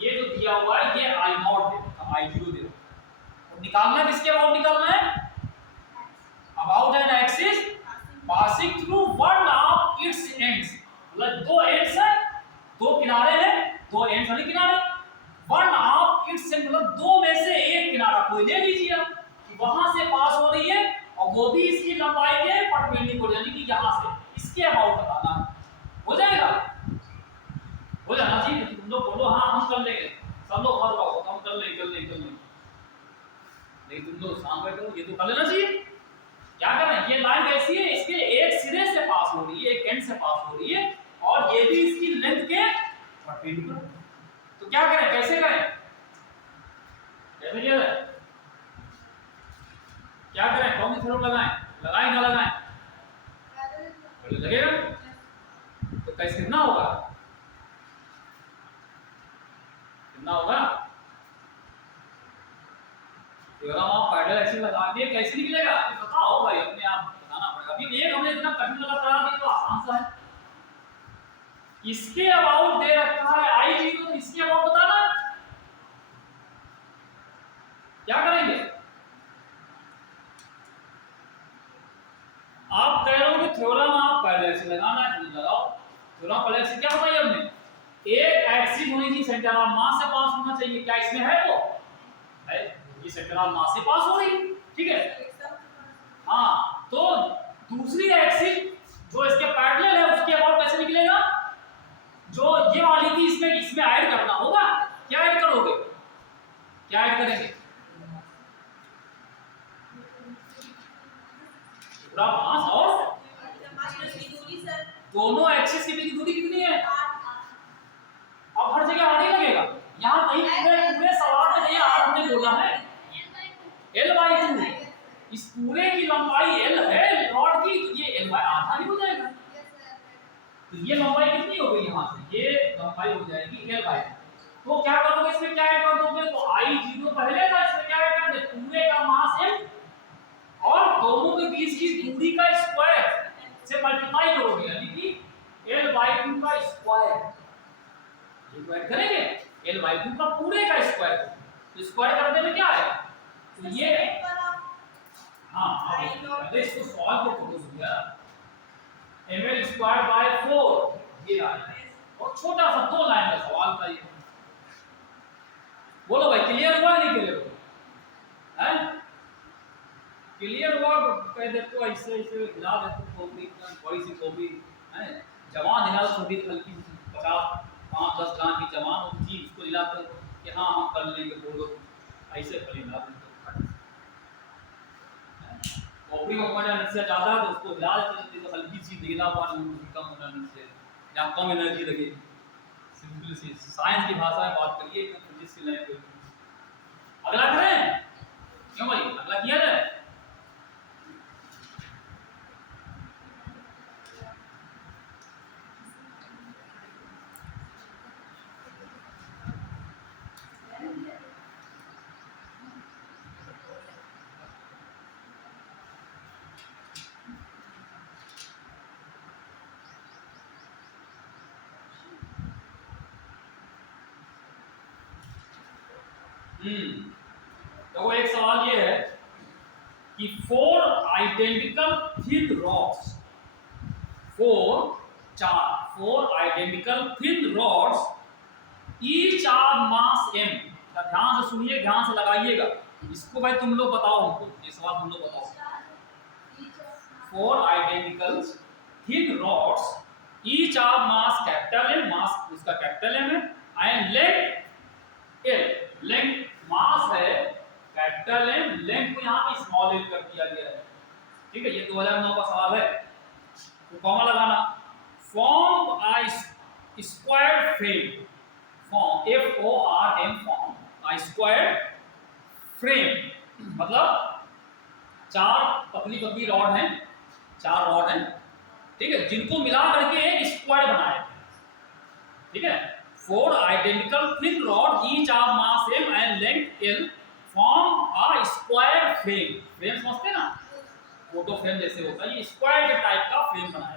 ये जो दिया हुआ है ये I0 दे रहा है, I0 दे रहा है, और निकालना किसके अबाउट निकालना है, about an axis passing through one of its ends, मतलब दो एंड्स है, दो किनारे हैं, दो एंड्स वाले किनारे, वन ऑफ इट्स एंड मतलब दो में से एक किनारा कोई ले लीजिए आप, कि वहां से पास हो रही है और वो भी इसकी लंबाई के परपेंडिकुलर, यानी कि यहां से इसके अबाउट बताना, हो जाएगा, हो जाना चाहिए। तुम लोग बोलो हाँ हम कर लेंगे, सब लोग मत रहो, हम कर लेंगे, नहीं तुम लोग शाम बैठो, ये तो कर लेना चाहिए। क्या करें, ये लाइन कैसी है, इसके एक सिरे से पास हो रही है, एक एंड से पास हो रही है, और ये भी इसकी लेंथ के परपेंडिकुलर, तो क्या करें, कैसे करें, कैसे किया जाए, क्या करें, कौन सी थ्योरम लगाएं, लगाएं ना लगाएं, लगेगा, तो कैसे कितना होगा, थ्योरम ऑफ पैरेलल एक्सिस लगा के कैसे निकलेगा ये बताओ भाई, अपने आप बताना पड़ेगा। अभी एक हमने इतना कठिन लगा करा दिया तो आसान सा है। इसके अबाउट दे रखा है I0, तो इसके अबाउट बताना क्या करेंगे। आप कह रहे हो कि थ्योरम आप पहले से लगाना है, तो लगाओ। थ्योरम पहले से क्या बताइए हमने, एक एक्सिस होनी चाहिए सेंटर ऑफ मास से पास होना चाहिए। क्या इसमें है वो है, ये सेंटर ऑफ मास से पास हो रही है, ठीक है। हाँ, तो दूसरी एक्सिस जो इसके पैरेलल है उसके अबाउट कैसे निकलेगा, जो ये वाली थी इसमें ऐड करना होगा। क्या ऐड करोगे, क्या ऐड करेंगे, पूरा मास और दोनों एक्सिस के बीच की दूरी कितनी है। अब हर जगह आर ही लगेगा, यहाँ कहीं पूरे सवाल में ये आर हमने बोला है L/2, इस पूरे की लंबाई L है रॉड की, तो ये L आधा ही हो जाएगा। तो ये लंबाई कितनी हो गई, यहाँ से ये लंबाई हो जाएगी L/2। तो क्या करोगे, इसमें क्या ऐड कर दोगे, तो I0 पहले था, इसमें क्या ऐड कर दे, पूरे का मास M और दोनों के बीच की दूरी का स्क्वायर से मल्टीप्लाई करोगे, यानी कि L/2 का स्क्वायर। ये तो ऐड करेंगे L/2 का पूरे का स्क्वायर, तो स्क्वायर करने में क्या आएगा, तो ये हाँ पहले इसको सॉल्व करके हो गया ml²/4 ये आया। और छोटा सा 2 लाइन का सवाल था ये, बोलो भाई क्लियर हुआ नहीं क्लियर हुआ है, क्लियर हुआ कह दे तो ऐसे ऐसे हिला दे तो कॉपी बड़ी सी कॉपी है, जवान हिला छोटी हल्की 50-5-10 ग्राम की जवान हो चीज उसको हिलाते कि हाँ हम कर लेंगे, बोलो ऐसे कर हिला दे कॉपी का मॉडल से ज्यादा तो उसको हिला देते तो हल्की सी ढीला हुआ कम मॉडल से या कम एनर्जी लगे। सिंपल सी साइंस की भाषा में बात करिए, फिजिक्स की लैंग्वेज। अगला करें क्यों भाई, अगला किया जाए। तो एक सवाल ये है कि 4 identical thin rods, 4 identical thin rods each of mass m, ध्यान से सुनिए ध्यान से लगाइएगा इसको भाई, तुम लोग बताओ हमको ये सवाल तुम लोग बताओ। 4 identical thin rods each of mass capital M, मास उसका कैपिटल M है, and length L, length mass है कैपिटल M, लेंथ को यहाँ पे स्मॉल l कर दिया गया है, ठीक है। ये 2009 का सवाल है, तो कॉमा लगाना। Form I square frame, form FORM, form I square frame, मतलब 4 पतली पतली रॉड हैं, 4 रॉड हैं, ठीक है, जिनको मिला करके एक स्क्वायर बनाया, ठीक है। 4 identical thin rod each of mass m and length L form a square frame, frame समझते ना, फोटो फ्रेम जैसे होता है, ये स्क्वायर के टाइप का फ्रेम बनाया।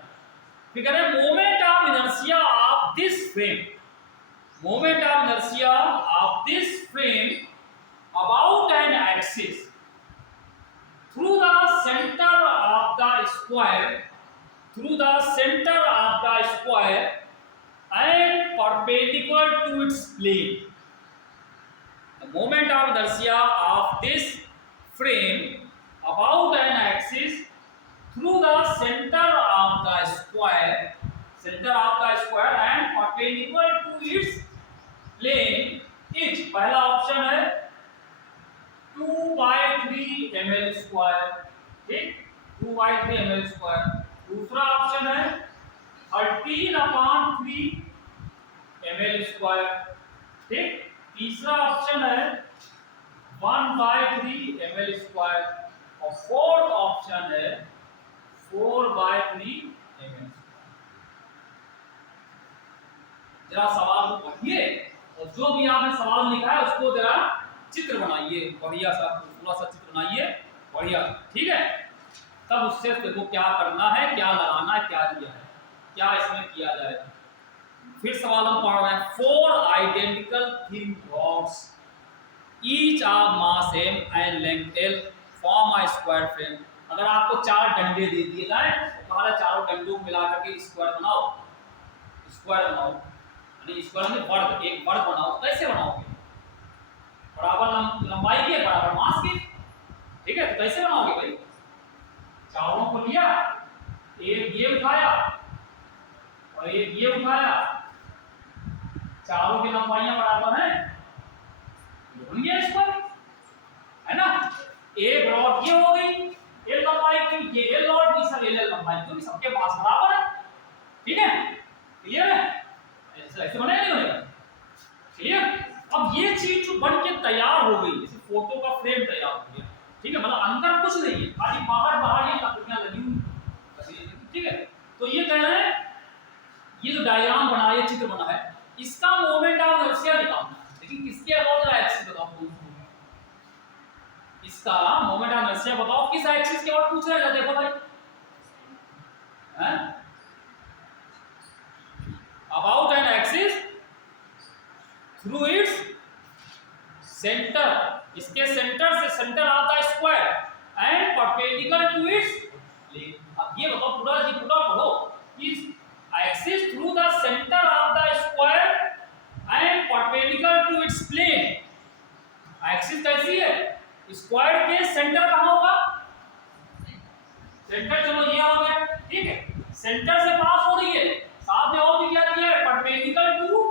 फिर कह रहे हैं moment of inertia of this frame, moment of inertia of this frame about an axis through the center of the square, through the center of the square and perpendicular to its plane. The moment of inertia of this frame about an axis through the center of the square, center of the square and perpendicular to its plane is, पहला ऑप्शन है 2/3 ml स्क्वायर, ठीक, 2/3 ml स्क्वायर। दूसरा ऑप्शन है 13/3 ml स्क्वायर, ठीक। तीसरा ऑप्शन है 1/3 ml स्क्वायर और फोर्थ ऑप्शन है 4/3 ml। जरा सवाल को पढ़िए और जो भी आपने सवाल लिखा है उसको जरा चित्र बनाइए, बढ़िया सा पूरा सा चित्र बनाइए बढ़िया, ठीक है। तब उससे देखो क्या करना है, क्या लगाना है, क्या दिया है, क्या इसमें किया जाएगा। फिर सवाल हम पढ़ रहे हैं, 4 identical thin rods each are mass m and length l form a square frame. अगर आपको 4 डंडे दे दिए जाए तो कहा चारों डंडों को मिला करके स्क्वायर बनाओ, स्क्वायर बनाओ, यानी स्क्वायर में वर्ग, एक वर्ग बनाओ। कैसे बनाओगे? बराबर लंबाई के बराबर मास के, ठीक है। तो कैसे बनाओगे भाई? चारों को लिया, एक ये उठाया और एक ये उठाया, चारों की लंबाइयां बराबर हैं, बन गया स्क्वायर, है ना। एक रॉड ये हो गई एल लंबाई की, ये एल रॉड की, सब एल लंबाई, क्योंकि सबके मास बराबर है, ठीक है। क्लियर है? ऐसे बनेगा नहीं बनेगा? क्लियर। अब ये चीज जो बन के तैयार हो गई, जैसे फोटो का फ्रेम तैयार हो गया, ठीक है। मतलब अंदर कुछ नहीं है, खाली बाहर बाहर ये लकड़ियां लगी हुई, ठीक है। तो ये कह रहे हैं, ये जो डायग्राम बना है, ये चित्र बना है, इसका मोमेंट ऑफ इनर्शिया निकालना है। लेकिन किसके अबाउट है एक्सिस बताओ, इसका मोमेंट ऑफ इनर्शिया बताओ किस एक्सिस के अबाउट पूछ रहा है, देखो भाई, हैं? About an axis through its centre, इसके सेंटर से, सेंटर आता है square and perpendicular to its plane. अब ये बताओ पूरा जी पूरा पढ़ो, इस axis through the centre of the square and perpendicular to its plane. Axis कैसी है? स्क्वायर के सेंटर कहां होगा? सेंटर चलो ये हो गया, ठीक है। सेंटर से पास हो रही है, साथ में और भी क्या दिया है? Perpendicular to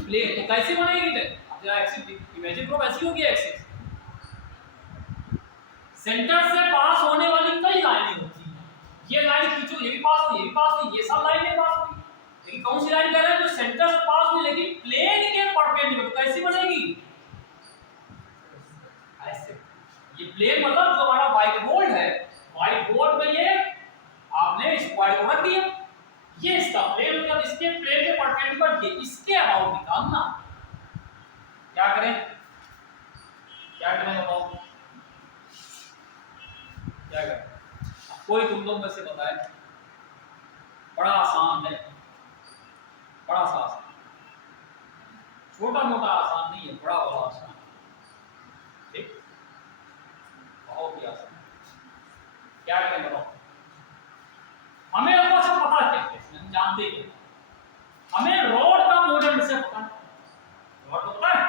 plane. तो कैसे बनेगी फिर? अब जरा एक्सिस इमेजिन करो, कैसी होगी एक्सिस? सेंटर से पास होने वाली कई लाइनें होती हैं, ये लाइन खींचो, ये भी पास हुई, ये भी पास हुई, ये सब लाइनें पास हुई, लेकिन कौन सी लाइन कह रहे हैं जो सेंटर से पास हुई लेकिन प्लेन के परपेंडिकुलर? कैसी बनेगी? ऐसे। ये प्लेन मतलब जो हमारा व्हाइट बोर्ड है, व्हाइट बोर्ड में ये आपने स्क्वायर को रख दिया, ये इसका प्लेन, मतलब इसके प्लेन के परपेंडिकुलर, ये इसके अबाउट निकालना। क्या करें, क्या करें बताओ, क्या करें? कोई तुम लोग में से बताए, बड़ा आसान है, बड़ा सा आसान, छोटा मोटा आसान नहीं है, बड़ा बड़ा आसान, ठीक, बहुत ही आसान। क्या करें बताओ? हमें अगर सब पता क्या है, हम जानते हैं, हमें रॉड का मोमेंट से पता है, रॉड को पता है,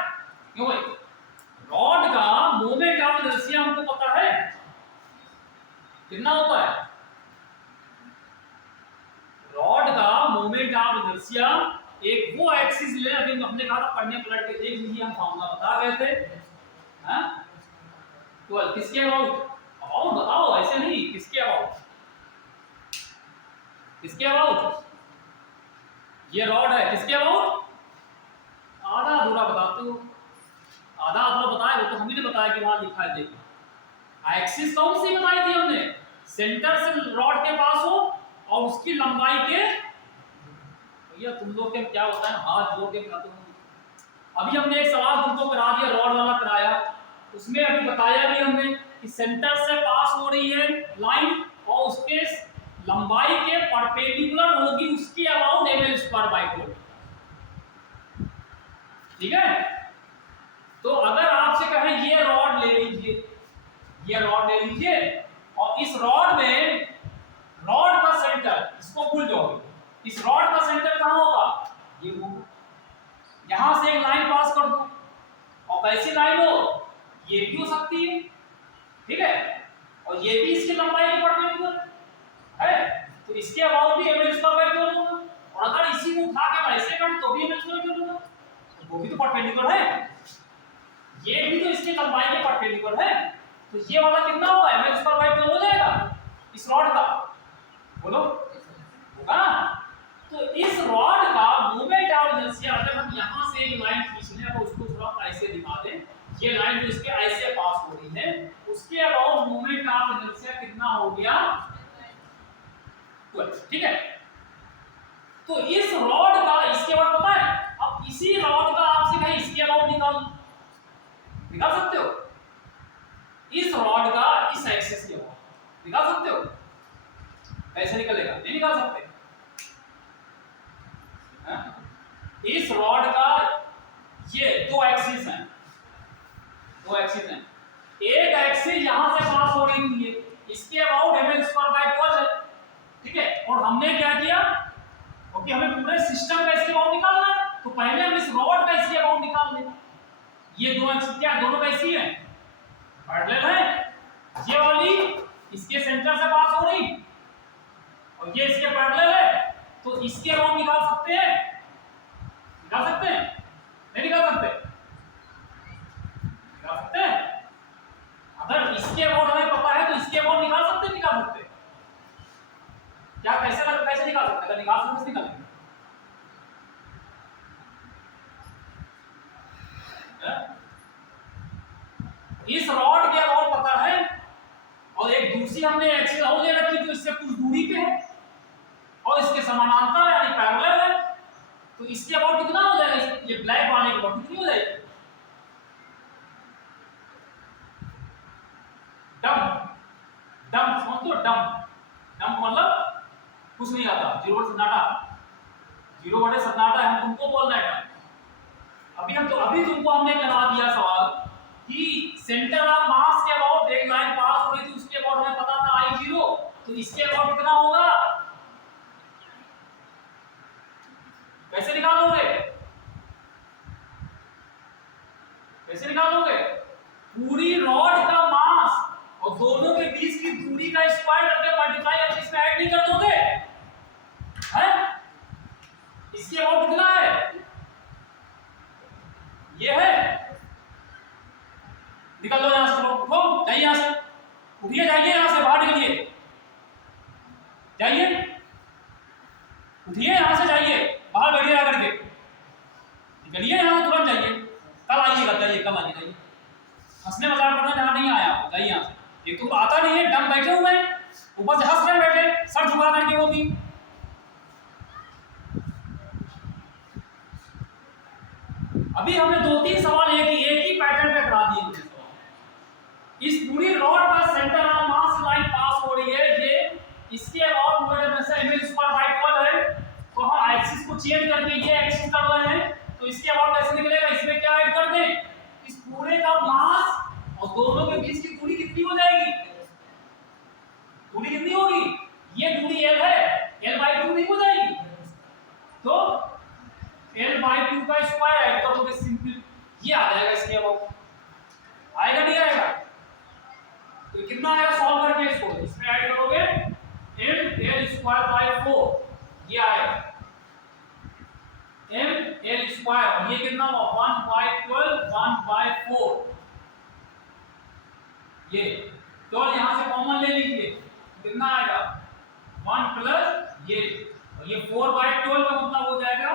क्यों भाई? रॉड का मोमेंट ऑफ इनर्शिया हमको पता है, कितना होता है? रॉड का मोमेंट ऑफ इनर्शिया, एक वो एक्सिस ले, अभी हमने कहा था पढ़ने पलट के देख लीजिए, हम फॉर्मूला बता गए थे, हैं? तो किसके अबाउट? अबाउट बताओ, ऐसे नहीं, किसके अबाउट? किसके अबाउट? ये रॉड है, किसके अबाउट? आधा अधूरा बताते हो, आधा अधूरा बताए, वो तो हम ही ने बताया कि वहां लिखा है, देखो एक्सिस कौन सी बताई थी हमने? सेंटर से रॉड के पास हो और उसकी लंबाई के, भैया तुम लोग के क्या होता है ना, हाथ जोड़ के बताते हो। अभी हमने एक सवाल तुमको करा दिया, रॉड वाला कराया, उसमें अभी बताया भी हमने कि सेंटर से पास हो रही है लाइन और उसके लंबाई के परपेंडिकुलर होगी उसकी अबाउट ml²/4, ठीक है। तो अगर आपसे कहें ये रॉड ले लीजिए, ये रॉड ले लीजिए, और इस रॉड में, रॉड का सेंटर, इसको भूल जाओगे, इस रॉड का सेंटर कहां होगा? ये होगा, यहां से एक लाइन पास कर दो, और कैसी लाइन हो? ये भी हो सकती है, ठीक है, और ये भी इसकी लंबाई के परपेंडिकुलर है, तो इसके अबाउट भी ml²/4 होगा। और अगर इसी को उठा के मैं ऐसे कर तो भी ml² होगा, तो वो भी तो परपेंडिकुलर है, ये भी तो इसकी लंबाई के परपेंडिकुलर है, तो ये वाला कितना होगा? ml²/4 हो जाएगा इस रॉड का, बोलो होगा। तो इस रॉड का मोमेंट ऑफ इनर्शिया, अगर हम यहां से एक लाइन खींच लें तो उसको थोड़ा ऐसे दिखा दें, ये लाइन जो इसके ऐसे पास हो रही है, उसके अबाउट मोमेंट ऑफ इनर्शिया कितना हो गया? 12, ठीक है। तो इस रॉड का, इसके अबाउट पता है, अब इसी रॉड का आपसे कहीं इसके अबाउट निकाल, निकाल सकते हो? इस रॉड का इस एक्सिस के अबाउट निकाल सकते हो? कैसे निकलेगा? नहीं निकाल सकते। इस रॉड का ये दो एक्सिस हैं, दो एक्सिस हैं। एक एक्सिस यहां से पास हो रही थी, इसके अबाउट ml² है, ठीक है। और हमने क्या किया, क्योंकि हमें पूरे सिस्टम का इसके अबाउट निकालना है, तो पहले हम इस रॉड का इसके अबाउट निकाल लें। ये दो एक्सिस क्या दोनों कैसी हैं? पैरेलल है। ये वाली इसके सेंटर से पास हो रही और ये इसके पैरेलल है, तो इसके अबाउट निकाल सकते हैं? निकाल सकते हैं? नहीं निकाल सकते? निकाल सकते हैं। अगर इसके अबाउट हमें पता है तो इसके अबाउट निकाल सकते हैं? निकाल सकते हैं। क्या कैसे निकाल सकते हैं? अगर निकाल सकते तो निकालेंगे। इस रॉड के अबाउट पता है और एक दूसरी हमने एक्सिस और ले रखी जो इससे कुछ दूरी पे है और इसके समानांतर यानी पैरेलल है, तो इसके अबाउट कितना हो जाएगा? ये ब्लैक वाले के अबाउट कितनी हो जाएगी? डम समझ लो, डम मतलब कुछ नहीं आता, जीरो सन्नाटा, जीरो बटे सन्नाटा है, हम तुमको बोल रहे हैं। अभी तुमको हमने करा दिया सवाल कि सेंटर ऑफ मास के अबाउट एक लाइन पास हो रही थी, उसके अबाउट हमें पता था I0, तो इसके अबाउट कितना होगा? कैसे निकालोगे? कैसे निकालोगे? पूरी रॉड का मास और दोनों के बीच की दूरी का स्क्वायर करके मल्टीप्लाई करके इसमें ऐड नहीं कर दोगे? हैं? इसके अबाउट कितना है? ये है। निकल लो यहां से, उठो, जाइए यहां से, उठिए, जाइए यहां से, बाहर निकलिए, जाइए, उठिए यहां से, जाइए बाहर, बैठिए आकर के, निकलिए यहां से, तुरंत जाइए, कल आइएगा, जाइए कल आइए, जाइए, हंसने मजाक करना जहां नहीं आया आपको, जाइए यहां से। एक तो आता नहीं है, डम बैठे हुए हैं, ऊपर से हंस रहे बैठे, सर झुका करके वो भी। अभी हमने 2-3 सवाल एक ही पैटर्न पे करा दिए हैं। इस पूरी रॉड का सेंटर ऑफ मास लाइन पास हो रही है, ये इसके अबाउट में से ml² है, तो हम एक्सिस को चेंज करके ये एक्सिस कर रहे हैं, तो इसके अबाउट कैसे निकलेगा? इसमें क्या ऐड कर दें? इस पूरे का मास और दोनों के बीच की दूरी कितनी हो जाएगी? दूरी कितनी होगी? ये दूरी L है, L/2 नहीं हो जाएगी? तो L/2 का स्क्वायर ऐड कर दोगे, सिंपल ये आ जाएगा इसके अबाउट। आएगा नहीं आएगा? तो कितना आएगा सॉल्व करके इसको? इसमें ऐड करोगे ml²/4, ये आएगा ml², ये कितना हुआ? 1/12, 1/4, ये 12 यहां से कॉमन ले लीजिए, कितना आएगा? 1 प्लस ये 4/12 का मतलब हो जाएगा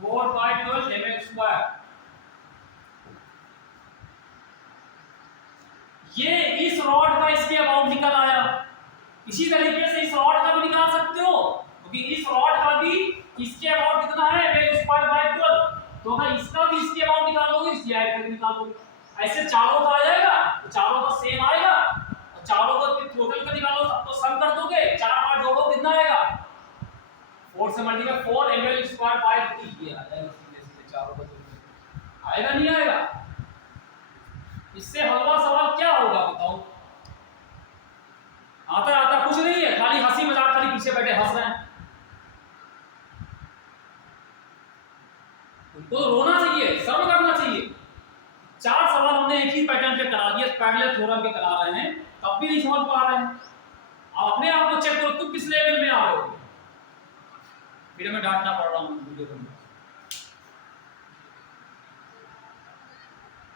4/12 ml²। ये इस रॉड का इसके अबाउट निकल आया। इसी तरीके से इस रॉड का भी निकाल सकते हो, क्योंकि इस रॉड का भी इसके अबाउट कितना है? ml²/12, तो अगर इसका भी इसके अबाउट निकालोगे, इसकी ऐड करके निकालोगे, ऐसे चारों का आ जाएगा, तो चारों का सेम आएगा, और चारों का टोटल का निकालो, सबको सम कर दोगे, 4 बार जोड़ो, कितना आएगा? 4 से मल्टीप्लाई 4 ml²/3, ये आ जाएगा सीधे चारों का। आएगा नहीं आएगा? इससे हलवा सवाल क्या होगा बताओ? आता कुछ नहीं है, खाली हंसी मजाक, खाली पीछे बैठे हंस रहे हैं। उनको रोना चाहिए, शर्म करना चाहिए। 4 सवाल हमने एक ही पैटर्न पे करा दिए, पैरेलल थ्योरम भी करा रहे हैं, तब भी नहीं समझ पा रहे हैं। अब अपने आप को चेक करो, तुम किस लेवल में आ रहे हो? फिर मैं डांटना पड़ रहा हूँ।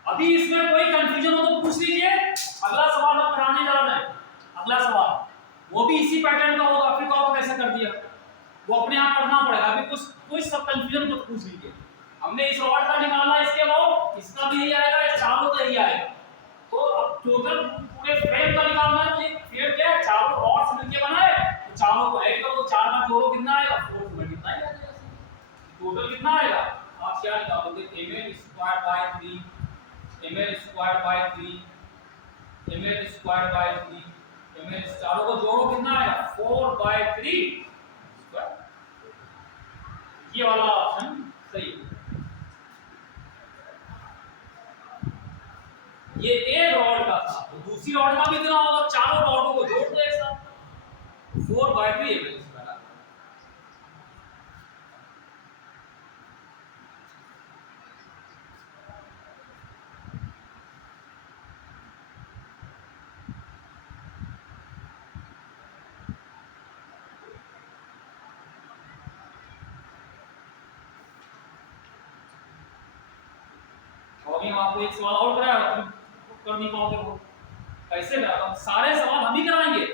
अभी इसमें कोई कंफ्यूजन हो तो पूछ लीजिए। अगला सवाल हम कराने जा रहे हैं, अगला सवाल वो भी इसी पैटर्न का होगा, फिर कहोगे कैसे कर दिया, वो अपने आप करना पड़ेगा। अभी कुछ सब कंफ्यूजन को पूछ लीजिए। हमने इस रॉड का निकाला, इसके अबाउट इसका भी यही आएगा, इस चारों का यही आएगा, तो अब टोटल पूरे फ्रेम का निकालना है। तो फ्रेम क्या है? चारों रॉड्स मिलके बना है, तो चारों को ऐड करो, 4 का जोड़ो, कितना आएगा? 4 से मल्टीप्लाई कर देगा, टोटल कितना आएगा? आप क्या निकालोगे? ml²/3 ml square by 3 ml square by 3 ml चारों को जोड़ो कितना आएगा 4 बाय 3 स्क्वायर। ये वाला ऑप्शन सही है। ये एक रॉड का था, तो दूसरी रॉड का भी इतना होगा, चारों रॉडों को जोड़ दो एक साथ 4 बाय 3 ml स्क्वायर। अभी हम आपको एक सवाल और कराया, तुम कर नहीं पाओगे वो कैसे कराता हूँ, सारे सवाल हम ही कराएंगे,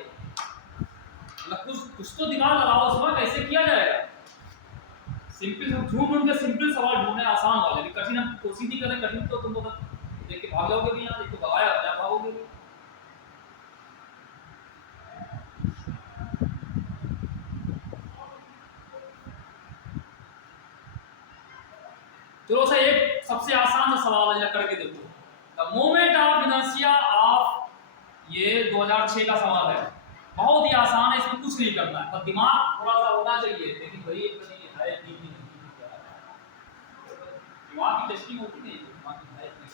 मतलब कुछ तो दिमाग लगाओ उसमें कैसे किया जाएगा। सिंपल हम ढूंढ के सिंपल सवाल ढूंढने आसान वाले, कठिन हम कोशिश नहीं करें, कठिन तो तुम लोग देख के भाग जाओगे भी, यहाँ देख के भगाया क्या भागोगे भी। चलो सर एक सबसे आसान सा सवाल है करके देखो, the moment of inertia of, ये 2006 का सवाल है, बहुत ही आसान है, इसमें कुछ नहीं करना है, पर दिमाग थोड़ा सा होना चाहिए, लेकिन भाई एक नहीं है दिमाग की टेस्टिंग होती नहीं, दिमाग की है नहीं,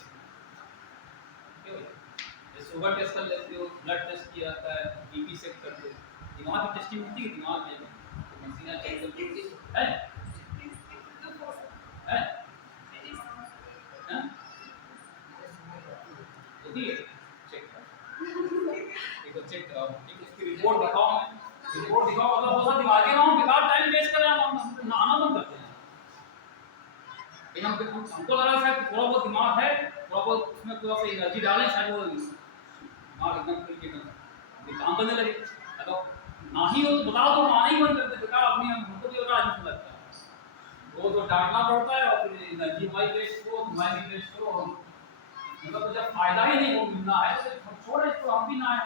शुगर टेस्ट कर लेते हो, ब्लड टेस्ट किया जाता है, बीपी चेक करते हो, दिमाग की टेस्टिंग होती है, दिमाग में मशीनें चेक करती है है चेक कराओ, इसकी रिपोर्ट दिखाओ, रिपोर्ट दिखाओ, मतलब बहुत सारा दिमाग ना हो, बेकार टाइम वेस्ट करें, हम आना बंद करते हैं। लेकिन हमको लगा शायद थोड़ा बहुत दिमाग है, थोड़ा बहुत उसमें थोड़ा सा एनर्जी डालें, शायद वो दिमाग एकदम खुल के काम करने लगे। अगर ना ही हो तो बताओ, तो आना ही बंद करते, बेकार अपनी हमको भी बेकार अच्छा लगता है, वो तो डांटना पड़ता है और फिर एनर्जी हमारी वेस्ट करो, तुम्हारी भी वेस्ट करो, मतलब जब फायदा ही नहीं हो मिलना है तो छोड़ इसको, हम भी ना आए।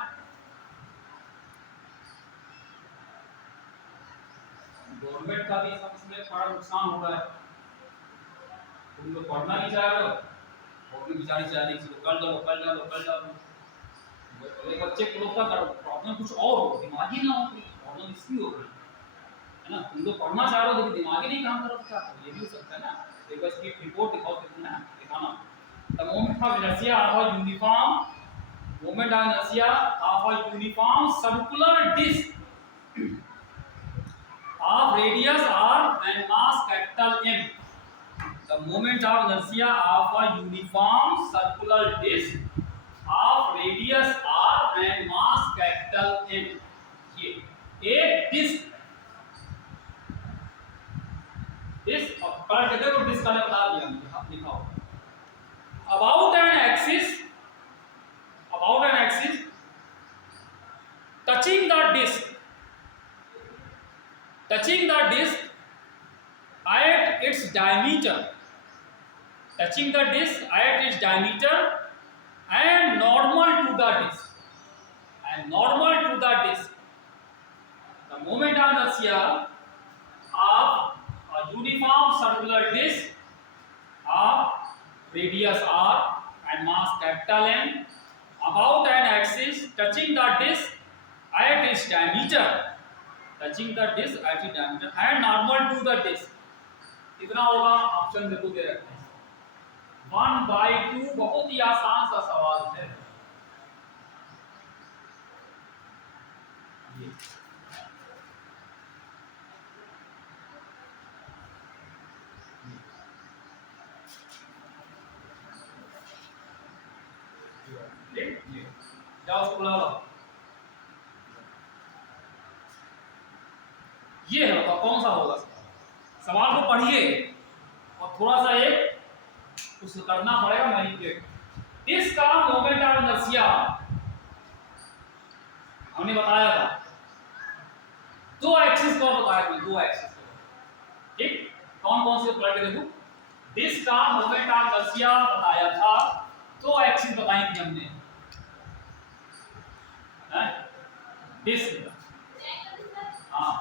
गवर्नमेंट का भी सब इसमें बड़ा नुकसान हो रहा है, तुम लोग पढ़ना नहीं चाह रहे हो, और भी बेचारी चाह रही है कल जाओ कल जाओ कल जाओ, एक बच्चे को लोग का प्रॉब्लम कुछ और हो, दिमाग ही ना हो, प्रॉब्लम इसकी हो रही है ना, तुम लोग पढ़ना चाह रहे हो लेकिन दिमाग ही नहीं काम कर रहा, क्या ये भी हो सकता है ना, एक बस की रिपोर्ट दिखाओ कितना दिखाना। The moment of inertia of a uniform, moment of inertia of a uniform circular disc of radius r and mass capital M. The moment of inertia of a uniform circular disc of radius r and mass capital M. ये एक डिस्क, डिस्क और पढ़ के देखो, डिस्क का मैं बता दिया, आप लिखाओ about an axis touching the disc at its diameter, touching the disc at its diameter and normal to the disc, the moment of inertia of a uniform circular disc of radius r and mass capital M about an axis touching the disc at its diameter, and normal to the disc, कितना होगा ऑप्शन देखो दे रखते हैं 1/2, बहुत ही आसान सा सवाल है ये। जाओ उसको बुला लो, ये है, बताओ कौन सा होगा सवाल को पढ़िए और थोड़ा सा एक कुछ करना पड़ेगा मैनिपुलेट। इसका मोमेंट ऑफ इनर्शिया हमने बताया था, दो एक्सिस को बताया था, दो एक्सिस को, ठीक, कौन कौन से पढ़ के देखो, डिस्क का मोमेंट ऑफ इनर्शिया बताया था, दो एक्सिस बताई थी हमने, डिस्क, हाँ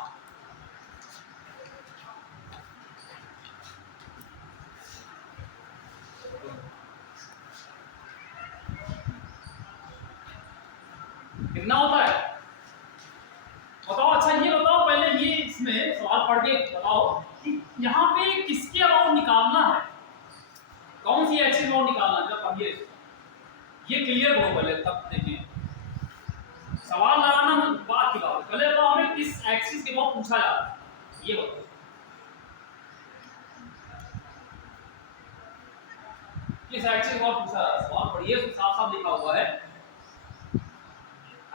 कितना होता है बताओ। अच्छा ये बताओ पहले, ये इसमें सवाल पढ़ के बताओ कि यहाँ पे किसके अबाउट निकालना है, कौन सी एक्सिस अबाउट निकालना है, जब पढ़िए ये क्लियर करो पहले, तब देखिए सवाल लगाना बात की बात। पहले तो हमें किस एक्सिस के अबाउट पूछा जा रहा है ये बताओ। किस एक्सिस के अबाउट पूछा जा रहा है सवाल पढ़िए, साफ साफ लिखा हुआ है।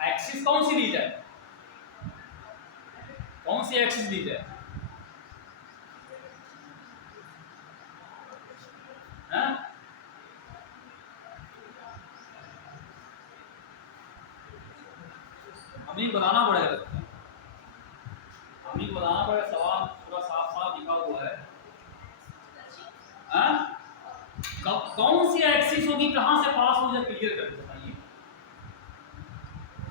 एक्सिस कौन सी ली जाए, कौन सी एक्सिस ली जाए, हमें बताना पड़ेगा, हमें बताना पड़ेगा। सवाल पूरा साफ साफ लिखा हुआ है। कौन सी एक्सिस होगी, कहां से पास हो जाए, क्लियर करके बताइए।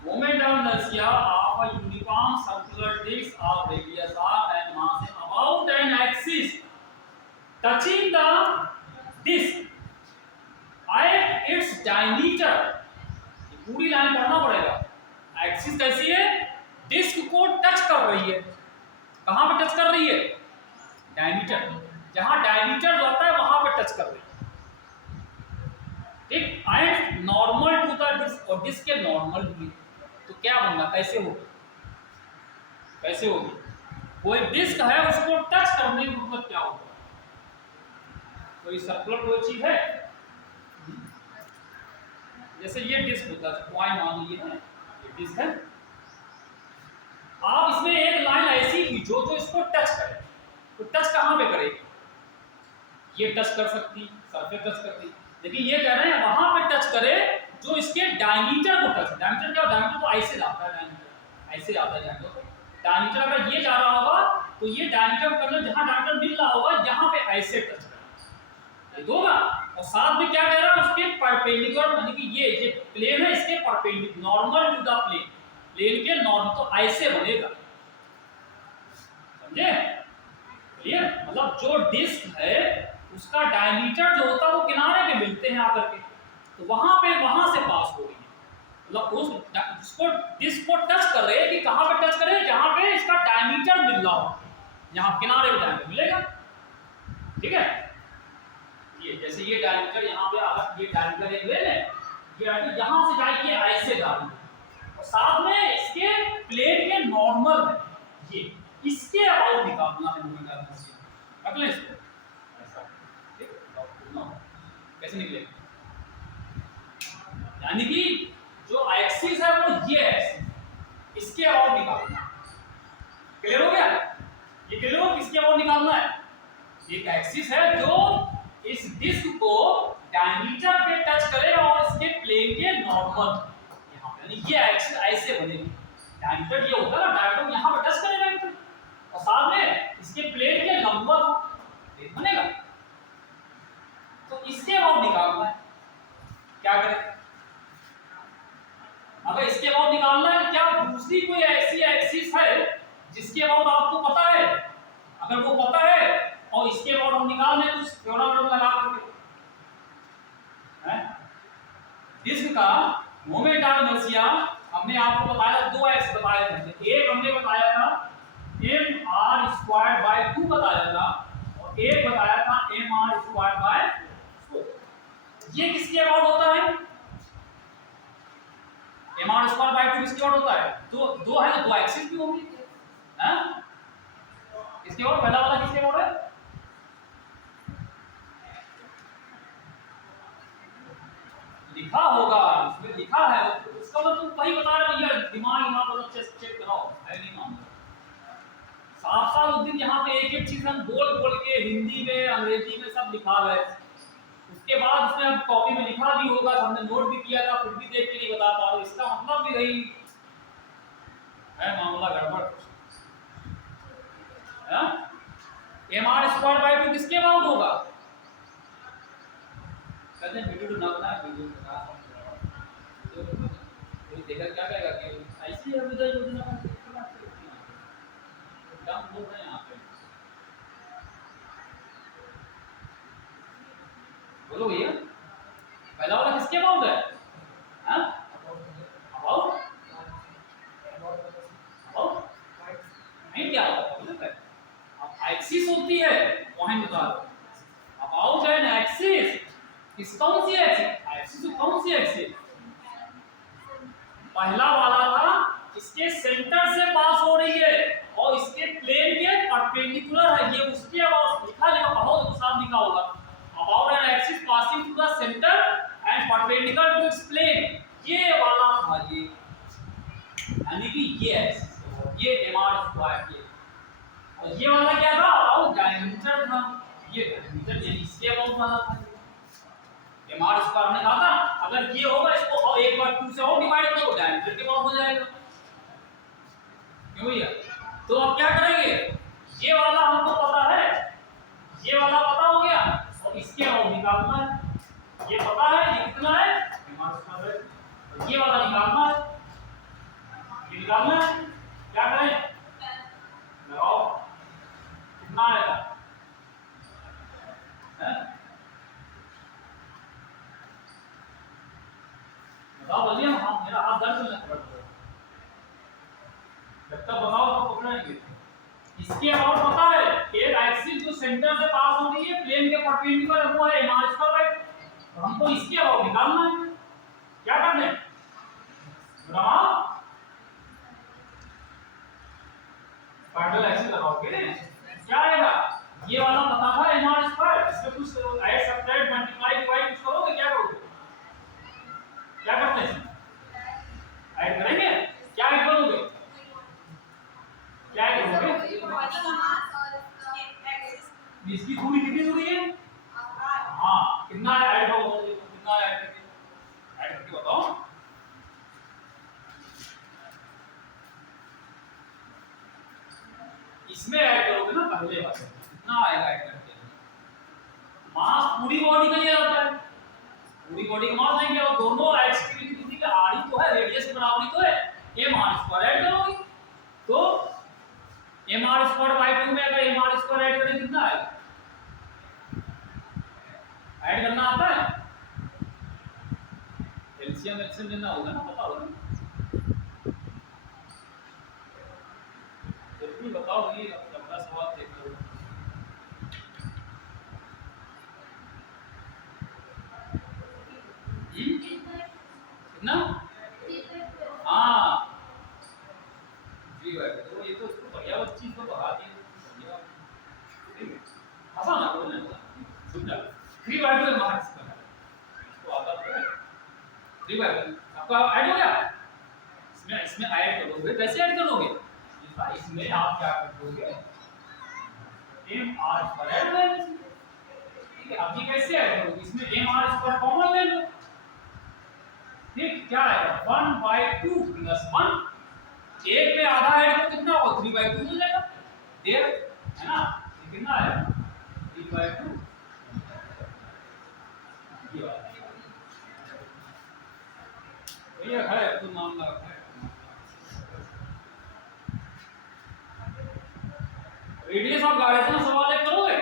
Moment of inertia of a uniform circular disc of radius r and mass about an axis touching the disk at its diameter। पूरी लाइन पढ़ना पड़ेगा। एक्सिस कैसी है, डिस्क को टच कर रही है, कहां पे टच कर रही है, डायमीटर, जहां डायमीटर होता है वहां पे टच कर रही है, ठीक। And normal to the disc, और डिस्क के नॉर्मल भी, तो क्या बनना, कैसे होगी, कैसे होगी, कोई डिस्क है उसको टच करने का मतलब क्या होगा, कोई सर्कुलर कोई चीज है, जैसे ये डिस्क होता है, पॉइंट मान लीजिए है, ये डिस्क है, आप इसमें एक लाइन ऐसी खींचो जो इसको टच करे, तो टच कहां पे करेगी, ये टच कर सकती, सरफेस टच करती, लेकिन ये कह रहे हैं वहां पे टच करे जो इसके डायमीटर को टच, डायमीटर क्या, डायमीटर तो ऐसे जाता है, डायमीटर ऐसे जाता है, डायमीटर अगर ये जा रहा होगा तो ये डायमीटर मतलब जहां डायमीटर मिल रहा होगा यहां पे ऐसे टच करना, ये दोगा। और साथ में क्या कह रहा है, उसके परपेंडिकुलर, यानी कि ये प्लेन है, इसके perpendicular, normal to the plane, plane के नॉर्मल, तो ऐसे बनेगा, समझे, क्लियर। मतलब जो डिस्क है उसका डायमीटर जो होता है वो किनारे पे मिलते हैं आकर के, तो वहां से पास हो रही है, मतलब उसको डिस्क को टच कर रहे हैं कि कहां पे टच करे, जहां पे इसका डायमीटर मिल रहा हो, यहां किनारे पे डायमीटर मिलेगा, ठीक है। ये जैसे ये डायमीटर यहां पे, अगर ये डायमीटर एक ले लें, ये यहां से जाइए ऐसे डायमीटर, और साथ में इसके प्लेन के नॉर्मल है, ये इसके अबाउट निकालना है मोमेंट ऑफ इनर्शिया, अगले इसको ऐसा, ठीक, कैसे निकलेगा, यानी कि जो एक्सिस है वो ये एक्सिस, इसके अबाउट निकालना, क्लियर हो गया, ये क्लियर हो, किसके अबाउट निकालना है, एक एक्सिस है जो इस डिस्क को डायमीटर पे टच करे और इसके प्लेन के नॉर्मल, यहां पे, यानी ये एक्सिस ऐसे बनेगी, डायमीटर ये होगा ना, डायमीटर यहां पे टच करेगा डायमीटर, और साथ में इसके प्लेन के लंबवत बनेगा, तो इसके अबाउट निकालना है, क्या करें, अगर इसके अबाउट निकालना है, क्या दूसरी कोई ऐसी एक्सिस है जिसके अबाउट आपको पता है, अगर वो पता है और इसके अबाउट हम निकाल लें तो थ्योरम लगा करके, डिस्क का मोमेंट ऑफ इनर्शिया हमने आपको बताया, दो एक्स बताए थे, एक हमने बताया था mr²/2 बताया था, और एक बताया था mr²/4। ये किसके अबाउट होता है, mr²/2 किसके अबाउट होता है, दो है तो दो एक्सिस भी होंगी, हैं, इसके अबाउट पहला वाला किसके अबाउट है, लिखा होगा, उसमें लिखा है, उसका मतलब तुम वही बता रहे हो, भैया दिमाग मतलब चेक कराओ, है नहीं मामला, साफ साफ उस दिन यहाँ पे एक एक चीज हम बोल के हिंदी में अंग्रेजी में सब लिखा है, उसके बाद उसने अब कॉपी में लिखा भी होगा, हमने नोट भी किया था, फिर भी देख के नहीं बता पा रहे, इसका मतलब भी वही है, मामला गड़बड़ है। mr²/2 किसके अबाउट होगा, कहते हैं वीडियो ना बना, वीडियो बना तो कोई देखा क्या कहेगा कि ऐसी है उधर योजना का काम बोल रहे हैं यहाँ पे, बोलो भैया पहला वाला किसके अबाउट है, हाँ अबाउट, एक्सिस होती है वहीं निकालो। अबाउट एन एक्सिस, किस कौन सी एक्सिस, एक्सिस कौन सी एक्सिस, पहला वाला था इसके सेंटर से पास हो रही है और इसके प्लेन के परपेंडिकुलर है, ये उसके अबाउट लिखा है, बहुत साफ लिखा होगा। About an axis passing to the centre and perpendicular to its plane, ये वाला था ये, यानी कि ये एक्सिस, ये एमआर स्क्वायर ये, और ये वाला क्या था, अबाउट डायमीटर था, ये डायमीटर यानी इसके अबाउट वाला था। एमआर स्क्वायर ने कहा था अगर ये होगा इसको और एक बार 2 से और डिवाइड करो डायमीटर के अबाउट हो जाएगा, क्यों भैया। तो अब क्या करेंगे, ये वाला हमको पता है, ये वाला पता हो गया और इसके अबाउट निकालना है, ये पता है ये कितना है एमआर स्क्वायर है, और ये वाला निकालना है, ये निकालना है, क्या करें लगाओ, कितना आएगा बताओ जल्दी, हम मेरा हाथ दर्द करने लग रहा है, जब तक बताओ तो पकड़ेंगे। इसके अबाउट पता है एक एक्सिस जो सेंटर से पास हो रही है प्लेन के परपेंडिकुलर वो है एमआर स्क्वायर, तो हमको इसके अबाउट निकालना है, क्या करना है बताओ, पैरेलल एक्सिस लगाओगे क्या आएगा, ये वाला पता था एमआर स्क्वायर, इसमें कुछ ऐड सब्ट्रैक्ट मल्टीप्लाई डिवाइड कुछ करोगे, क्या करोगे, क्या करते हैं ऐड करेंगे, क्या ऐड करोगे, क्या ऐड करोगे, इसकी दूरी कितनी दूरी है, हाँ कितना ऐड करोगे, कितना ऐड करके बताओ, इसमें ऐड करोगे ना पहले वाले कितना आएगा ऐड करके, मास पूरी बॉडी का लिया जाता है, पूरी बॉडी का मास लेंगे और दोनों एक्स की दूरी का आर ही तो है, रेडियस की बराबरी तो है, एमआर स्क्वायर ऐड करोगे तो एमआर स्क्वायर बाय 2 में अगर एमआर स्क्वायर ऐड करें कितना आएगा, ऐड करना आता है, एलसीएम एलसीएम लेना होगा ना, पता होगा जल्दी बताओ, ये अपना सवाल देख लो, कितना, हाँ जी भाई, तो ये तो बढ़िया वाली चीज तो बता दी, आसान है बोलने का, समझा 3 बाय 2 मार्क्स का इसको आता है 3 बाय 2 आपका ऐड हो गया, इसमें ऐड करोगे, कैसे ऐड करोगे, इसमें आप क्या करोगे एम आर स्क्वायर, ठीक है, अब ये कैसे ऐड करोगे, इसमें एम आर स्क्वायर कॉमन ले लो, ठीक, क्या आएगा 1 बाय 2 प्लस 1, एक पे आधा ऐड करो कितना होगा 3 बाय 2 हो जाएगा, देर है ना, ये कितना आएगा 3 बाय 2, ये है तो मामला है, रेडियस ऑफ गायरेशन सवाल एक करोगे,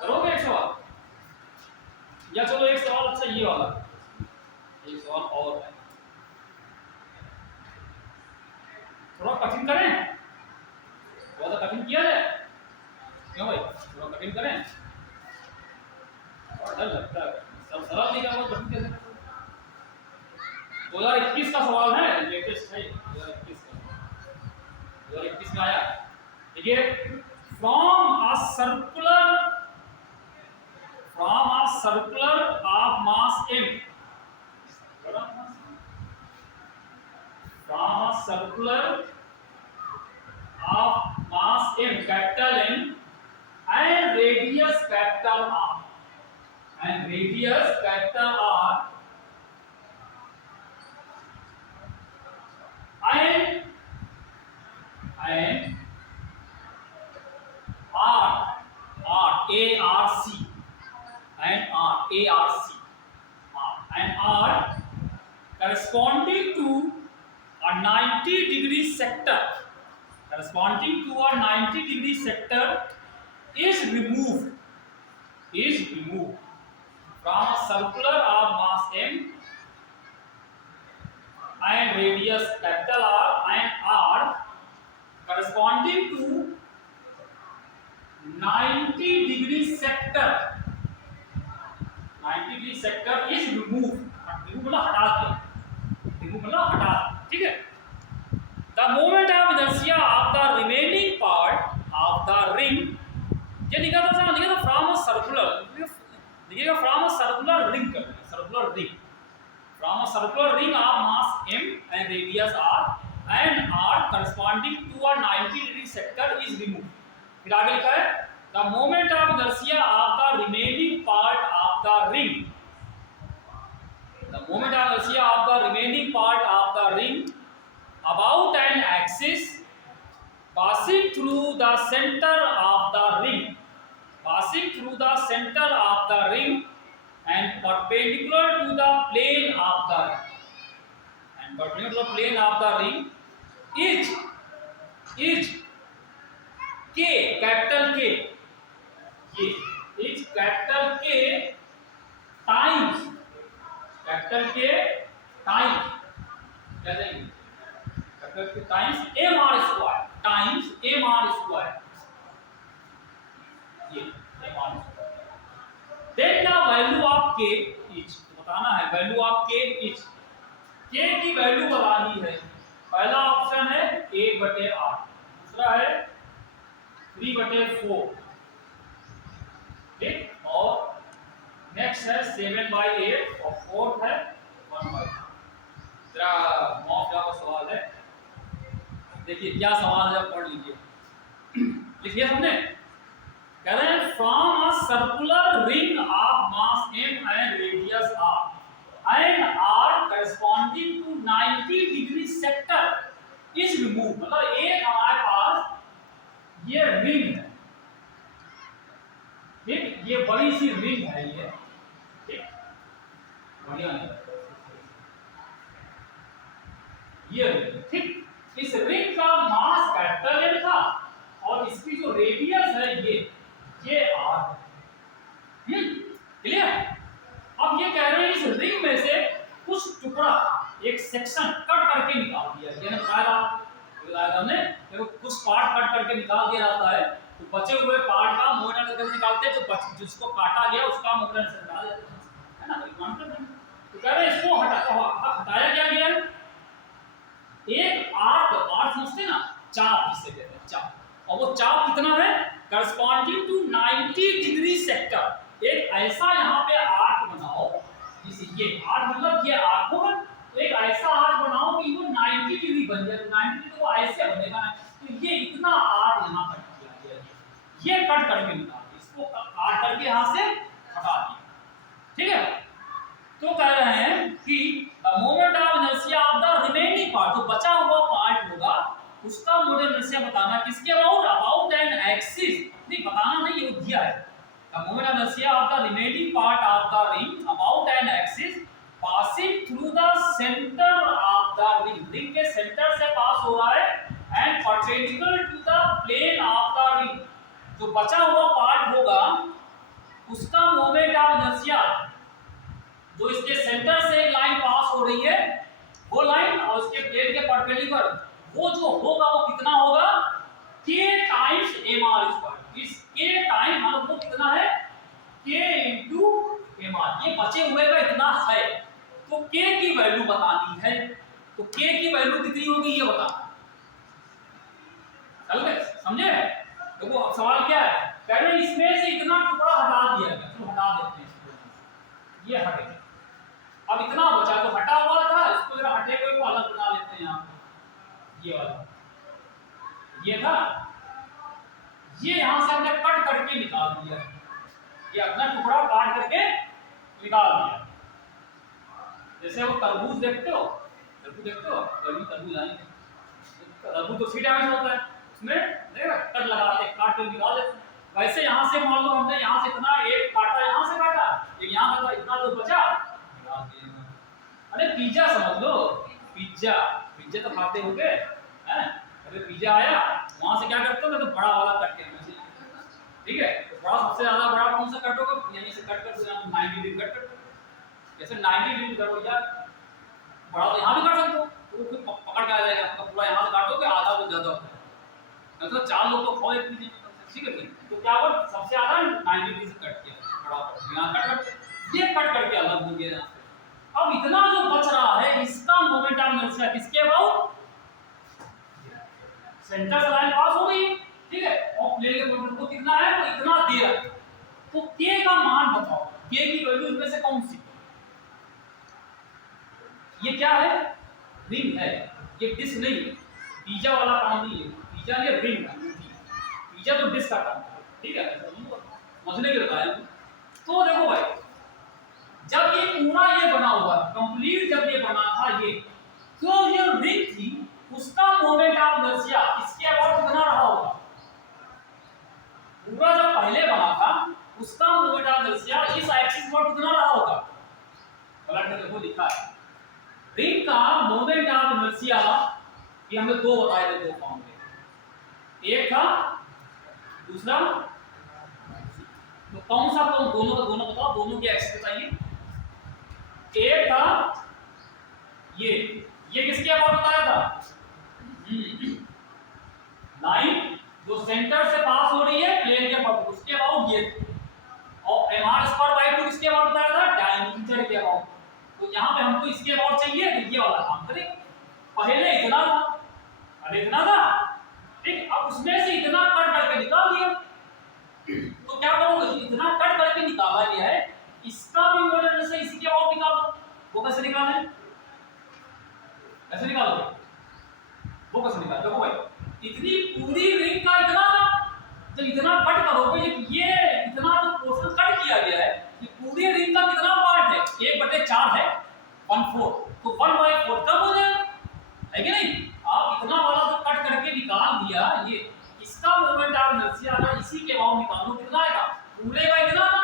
करोगे एक सवाल, या चलो एक सवाल अच्छा ये वाला, एक सवाल और है, थोड़ा कठिन करें, थोड़ा कठिन किया जाए, क्यों भाई थोड़ा कठिन करें, डर लगता है, सब सरल नहीं कर, कठिन कैसे, 2021 का सवाल है, लेटेस्ट है 2021 में आया, देखिए from a circular of mass m, from a circular of mass m, capital M, and radius capital R, and radius capital R, and ARC, and R corresponding to a 90-degree sector, is removed from a circular of mass m and radius capital R and arc corresponding to 90-degree sector is removed मतलब हटा दिया, ठीक है। The moment of inertia of the remaining part of the ring, ये लिखा था from a circular, लिखिएगा from a circular ring from a circular ring of mass m and radius r and r corresponding to a 90-degree sector is removed। फिर आगे लिखा है the moment of inertia of the remaining part of the ring, the moment of inertia of the remaining part of the ring about an axis passing through the center of the ring and perpendicular to the plane of the ring is K, capital K, is capital K times times mr square ये mr square। then the value of k is, बताना है value of k is, k की वैल्यू बतानी है। पहला ऑप्शन है 1/8, दूसरा है 3/4, ठीक, और नेक्स्ट है 7/8 और फोर्थ है 1/4। जरा मॉक का सवाल है, देखिए क्या सवाल है, पढ़ लीजिए, लिखिए। हमने कह रहे हैं from a circular ring of mass m and radius r and r corresponding to 90-degree sector is removed, मतलब एक हमारे पास ये रिंग है, ठीक, ये बड़ी सी रिंग है ये, ठीक, बढ़िया है ये रिंग, ठीक। इस रिंग का मास कैपिटल M था और इसकी जो रेडियस है ये r, क्लियर। अब ये कह रहे हैं इस रिंग में से कुछ टुकड़ा, एक सेक्शन कट करके निकाल दिया, यानी हमने देखो कुछ पार्ट कट करके निकाल दिया जाता है, तो बचे हुए पार्ट का मोमेंट करके निकालते हैं, तो जिसको काटा गया उसका मोमेंट से निकाल देते हैं, है ना। तो कह रहे हैं इसको हटाया क्या गया, एक आर्क समझते ना, चाप जिसे कहते हैं चाप, और वो चाप कितना है, करस्पॉन्डिंग टू 90-degree सेक्टर। एक ऐसा यहाँ पे आर्क बनाओ, जैसे ये आर्क मतलब ये आर्क होगा, तो एक ऐसा आर्क बनाओ कि वो 90 डिग्री बन जाए, 90 डिग्री तो ऐसे बनेगा ना, तो ये इतना आर्क यहाँ कट किया गया, ये कट करके निकाल, इसको काट करके यहाँ से हटा दिया, ठीक है। तो कह रहे हैं कि the moment of inertia of the remaining part, जो बचा हुआ पार्ट होगा उसका मोमेंट ऑफ इनर्शिया बताना, किसके अबाउट एन एक्सिस, नहीं बताना नहीं, ये दिया है। The moment of inertia of the remaining part of the ring about an axis passing through the centre of the ring, ring के सेंटर से पास हो रहा है, and perpendicular to the plane of the ring, जो बचा हुआ पार्ट होगा उसका मोमेंट ऑफ इनर्शिया, जो इसके सेंटर से एक लाइन पास हो रही है वो लाइन, और उसके प्लेन के परपेंडिकुलर वो जो होगा वो कितना होगा, k टाइम्स mr स्क्वायर। इस k टाइम मतलब वो कितना है, k into mr, ये बचे हुए का इतना है, तो k की वैल्यू बतानी है, तो k की वैल्यू कितनी होगी ये बताना, चल गए, समझे। देखो अब सवाल क्या है, कह रहे हैं इसमें से इतना टुकड़ा हटा दिया गया, तो हटा देते हैं इसको, ये हट गया। अब इतना बचा तो हटा हुआ था, इसको जरा हटे हुए को अलग बना लेते हैं यहाँ, ये वाला ये था, ये यहाँ से हमने कट करके निकाल दिया, ये अपना टुकड़ा काट करके निकाल दिया। जैसे वो तरबूज देखते हो, तरबूज आएंगे, तरबूज तो 3 डायमेंशन होता है, उसमें देखा कट लगाते काट के निकाल देते। वैसे यहाँ से मान लो हमने यहाँ से इतना एक काटा, यहाँ से काटा, एक यहाँ काटा, इतना जो बचा निकाल दिया। अरे पिज्जा समझ लो, पिज्जा तो खाते होगे हैं, अरे पिज्जा आया, वहां से क्या करते हो, तो बड़ा वाला कट के ठीक है, तो बड़ा सबसे ज्यादा बड़ा कौन सा कट होगा, यहीं से कट कर 90 डिग्री कट कर, जैसे 90 डिग्री कट हो जाए, बड़ा तो यहाँ भी काट सकते हो, तो फिर पकड़ के आ जाएगा आपका पूरा, यहाँ से काटोगे आधा वो ज्यादा होता है, मतलब 4 लोग को खाओ एक पीछे, ठीक है। तो क्या हुआ, सबसे ज्यादा 90 डिग्री से कट किया, बड़ा यहाँ कट कर, ये कट करके अलग हो गया यहाँ से। अब इतना जो बच रहा है इसका मोमेंट ऑफ इनर्शिया किसके अबाउट, सेंटर से लाइन पास हो गई, ठीक है, और प्लेन के मोमेंट को कितना है, तो इतना दे रहा है, तो k का मान बताओ, k की वैल्यू इनमें से कौन सी, ये क्या है, रिंग है, ये डिस्क नहीं है, पिज्जा वाला काम नहीं है, पिज्जा ये रिंग है, पिज्जा तो डिस्क का काम है, ठीक है, समझने के बताया। तो देखो भाई, जब ये पूरा ये बना हुआ कंप्लीट, जब ये बना था ये, तो ये रिंग थी, उसका मोमेंट ऑफ इनर्शिया इसके अबाउट कितना रहा होगा, पूरा जब पहले बना था उसका मोमेंट ऑफ इनर्शिया इस एक्सिस पर कितना रहा होगा, पलट के देखो लिखा है, रिंग का मोमेंट ऑफ इनर्शिया, ये हमने दो बताए थे, दो फॉर्म में, एक था, दूसरा, तो कौन सा, तो दोनों बताओ, दोनों की एक्सिस बताइए, एक था ये किसके अबाउट बताया था, लाइन जो सेंटर से पास हो रही है प्लेन के अबाउट, उसके अबाउट ये, और mr²/2 किसके अबाउट बताया था, डायमीटर के अबाउट, तो यहाँ पे हमको इसके अबाउट चाहिए, तो ये वाला काम करें, पहले इतना था, अरे इतना था, ठीक, अब उसमें से इतना कट करके निकाल दिया, तो क्या करोगे, इतना कट करके निकाला गया है, इसका भी मोमेंट से इसी के अबाउट निकालो, वो कैसे निकालें, ऐसे निकालोगे, वो कैसे निकाल, देखो भाई, इतनी पूरी रिंग का इतना था, जब इतना कट करोगे, ये इतना जो पोर्शन कट किया गया है, ये पूरी रिंग का कितना पार्ट है, 1/4 है, 1/4, तो 1/4 कब हो जाएगा, है कि नहीं, आप इतना वाला जो कट करके निकाल दिया, ये इसका मोमेंट ऑफ इनर्शिया अगर इसी के अबाउट निकालो कितना आएगा, पूरे का इतना था,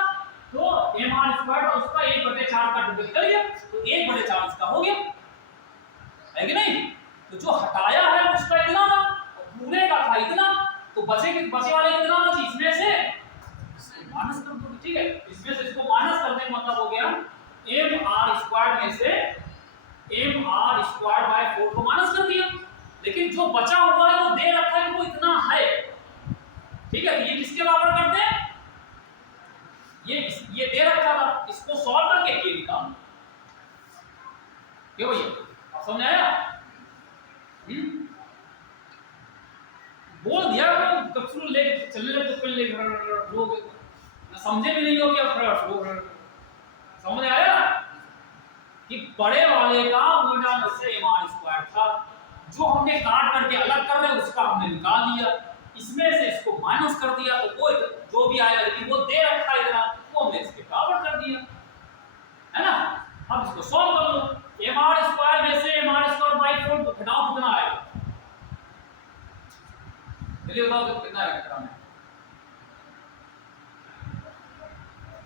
तो mr² और उसका 1/4 का डिवाइड कर दिया, तो 1/4 इसका हो गया, है कि नहीं, तो जो हटाया है उसका इतना था, पूरे का था इतना, तो बचे वाले कितना बची, इसमें से माइनस कर दो, ठीक है, इसमें से इसको माइनस करने का मतलब हो गया mr² में से mr²/4 को माइनस कर दिया, लेकिन जो बचा हुआ है वो दे रखा है वो इतना है, ठीक है, तो ये किसके बराबर करते हैं, ये दे रखा था, इसको सॉल्व करके ये निकालना, क्यों भैया, आप समझ आया, बोल दिया कप्सूल ले चलने लगे, तो पहले लोग ना समझे भी नहीं हो कि समझ आया कि बड़े वाले का मोमेंट से mr² था, जो हमने काट करके अलग कर रहे उसका हमने निकाल लिया, इसमें से इसको माइनस कर दिया, तो वो जो भी आया, लेकिन वो दे रखा है इतना, वो हमने इसके बराबर कर दिया, है ना, अब इसको सॉल्व कर लो, mr² में से mr²/4 घटाओ कितना आएगा, चलिए बताओ कितना आएगा घटाना,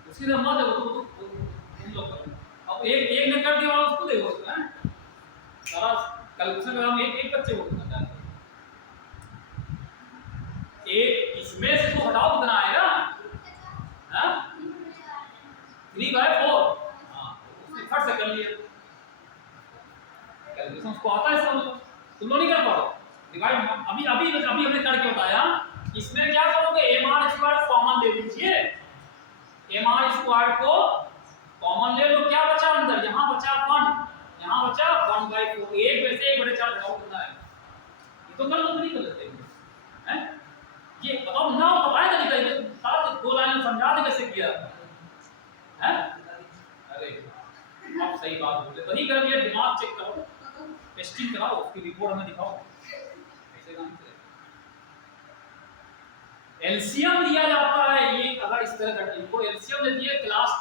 उसकी तो मत देखो, तो तुम लोग करो, अब एक ने कर दिया उसको देखो, सारा कैलकुलेशन का हम एक बच्चे को करना है, एक इसमें से तो घटाओ कितना आएगा, हां 3/4, हां उसने फट से कर लिया, कैलकुलेशन उसको आता है सब, तुम लोग नहीं कर पाओ, डिवाइड अभी हमने करके बताया, इसमें क्या करोगे, mr² कॉमन ले लीजिए, mr² को कॉमन ले लो, क्या बचा अंदर, यहां बचा 1, यहां बचा 1/4, एक में से 1/4 घटाओ कितना है, ये तो कर लो, नहीं कर लेते हैं, ये बताओ ना, पता है तरीका, ये सारा दो लाइन में समझा दे कैसे किया है, अरे आप सही बात बोले, वही कर लिया, दिमाग चेक करो, टेस्टिंग कराओ, उसकी रिपोर्ट हमें दिखाओ, ऐसे काम करें, एलसीएम लिया जाता है, ये अगर इस तरह का इनको एलसीएम ले दिए, क्लास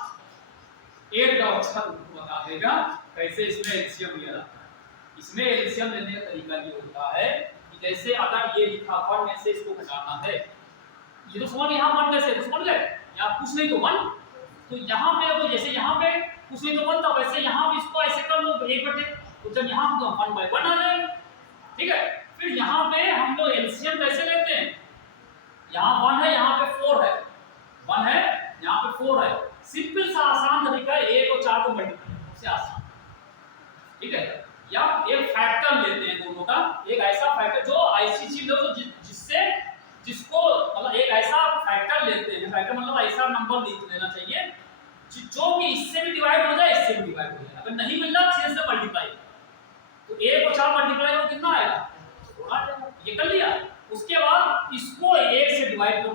8 का बच्चा बता देगा कैसे इसमें एलसीएम लिया जाता है, इसमें एलसीएम लेने का तरीका ये होता है कि जैसे अगर ये लिखा 1 में से इसको घटाना है, ये तो समझ, यहाँ 1 में से तो समझ गए, यहाँ कुछ नहीं तो 1, तो यहाँ पे तो जैसे यहाँ पे कुछ नहीं तो 1 था, वैसे यहाँ भी इसको ऐसे कर लो 1/, तो जब यहाँ तो 1/1 आ जाएगा, ठीक है, फिर यहाँ पे हम लोग एलसीएम कैसे लेते हैं, यहाँ 1 है, यहाँ पे 4 है, 1 है, यहाँ पे 4 है। सिंपल सा आसान तरीका है, 1 और 4 को मल्टीप्लाई करने से आसान, ठीक है। या एक फैक्टर लेते हैं दोनों का, एक ऐसा फैक्टर जो ऐसी चीज हो जिससे जिसको मतलब एक ऐसा फैक्टर लेते हैं, फैक्टर मतलब ऐसा नंबर लिख लेना चाहिए जो कि इससे भी डिवाइड हो जाए, इससे भी डिवाइड हो जाए। अगर नहीं मिल रहा 6 से मल्टीप्लाई, तो 1 और 4 मल्टीप्लाई करो कितना आएगा, 8। ये कर लिया। उसके बाद इसको 1 से डिवाइड करो,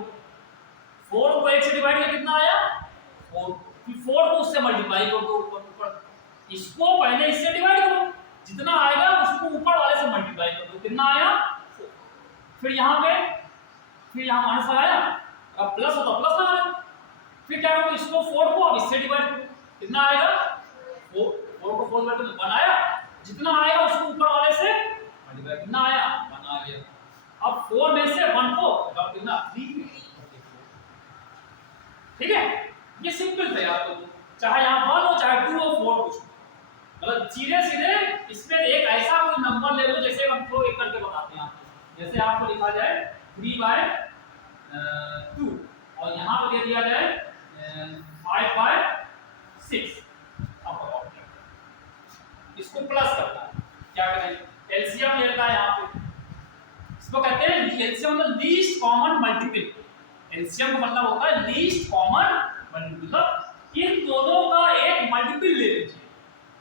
4 को 1 से डिवाइड किया कितना आया 4, फिर 4 को उससे मल्टीप्लाई कर दो ऊपर, इसको पहले इससे डिवाइड करो, जितना आएगा उसको ऊपर वाले से मल्टीप्लाई कर दो, कितना आया 4। फिर यहाँ माइनस लगाया, अब प्लस हो तो प्लस लगाना, फिर क्या करो इसको 4 को अब इससे डिवाइड करो, कितना आएगा 4 को 4 से डिवाइड बनाया, जितना आएगा उसको ऊपर वाले से मल्टीप्लाई, कितना आया 1 आ गया। अब 4 में से 1 को अब कितना 3, ठीक है। ये सिंपल है आपको, चाहे यहाँ 1 हो चाहे 2 हो 4 कुछ, मतलब सीधे इसमें एक ऐसा कोई नंबर ले लो, जैसे हम तो एक करके बताते हैं आपको, जैसे आपको लिखा जाए 3/2 और यहाँ पर दे दिया जाए 5/6। अब इसको प्लस करना है, क्या करें एलसीएम लेता है यहाँ पे, इसको कहते हैं एलसीएम मतलब लीस्ट कॉमन मल्टीपल। एलसीएम का मतलब होता है लीस्ट कॉमन मल्टीपल, मतलब इन दोनों का एक मल्टीपल ले लीजिए,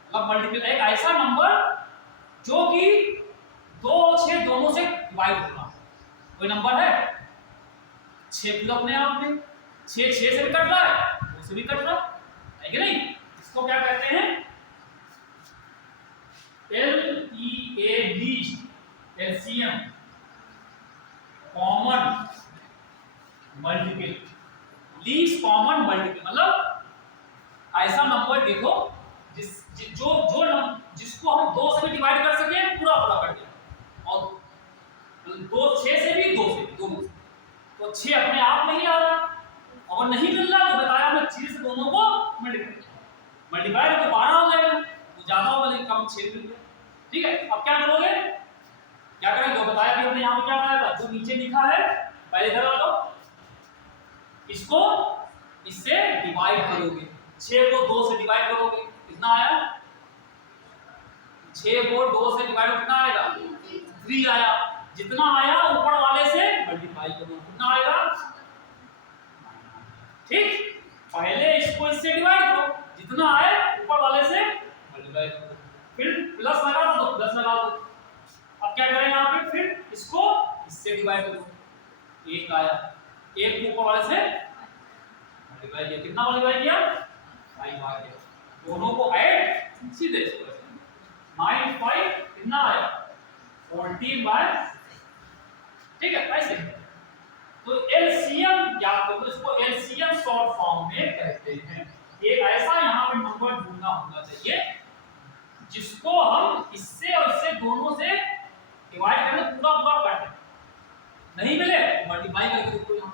मतलब मल्टीपल एक ऐसा नंबर जो कि 2 और 6 दोनों से डिवाइड होगा। कोई नंबर है 6 तो अपने आप में 6 से भी कट रहा है, 2 से भी कट रहा है कि नहीं। इसको क्या कहते हैं LEA least LCM common multiple. Least common multiple मतलब ऐसा नंबर देखो जिसको हम 2 से भी डिवाइड कर सके पूरा कर दिया, और 6 से भी 2 से भी दोनों से, तो 6 अपने आप में ही आ रहा, और नहीं मिल रहा तो बताया मैं 6 से दोनों को मल्टीप्लाई तो 12 हो जाएगा, तो ज्यादा होगा लेकिन कम 6 मिल गया, ठीक है। अब क्या करोगे, क्या करेंगे जो बताया भी हमने, यहाँ पे क्या बताया था, जो नीचे लिखा है पहले इधर आ जाओ, इसको इससे डिवाइड करोगे, 6 को 2 से डिवाइड करोगे कितना आया, 6 को 2 से डिवाइड कितना आएगा 3 आया, जितना आया ऊपर वाले से मल्टीप्लाई करो कितना आएगा, ठीक। पहले इसको इससे डिवाइड करो, जितना आए ऊपर वाले से मल्टीप्लाई करो, फिर प्लस लगा दो तो प्लस लगा दो। अब क्या करेंगे यहाँ पे, फिर इसको इससे डिवाइड करो, 1 आया, 1 को ऊपर वाले से मल्टीप्लाई किया, कितना मल्टीप्लाई किया 5 आ गया, दोनों को ऐड सीधे इसको 9 5 कितना आया 14/, ठीक है। ऐसे तो एलसीएम याद करो, इसको एलसीएम शॉर्ट फॉर्म में कहते हैं। एक ऐसा यहाँ पे नंबर ढूंढना होना चाहिए जिसको हम इससे और इससे दोनों से डिवाइड करके पूरा कर दें, नहीं मिले मल्टीप्लाई करके देखो, यहाँ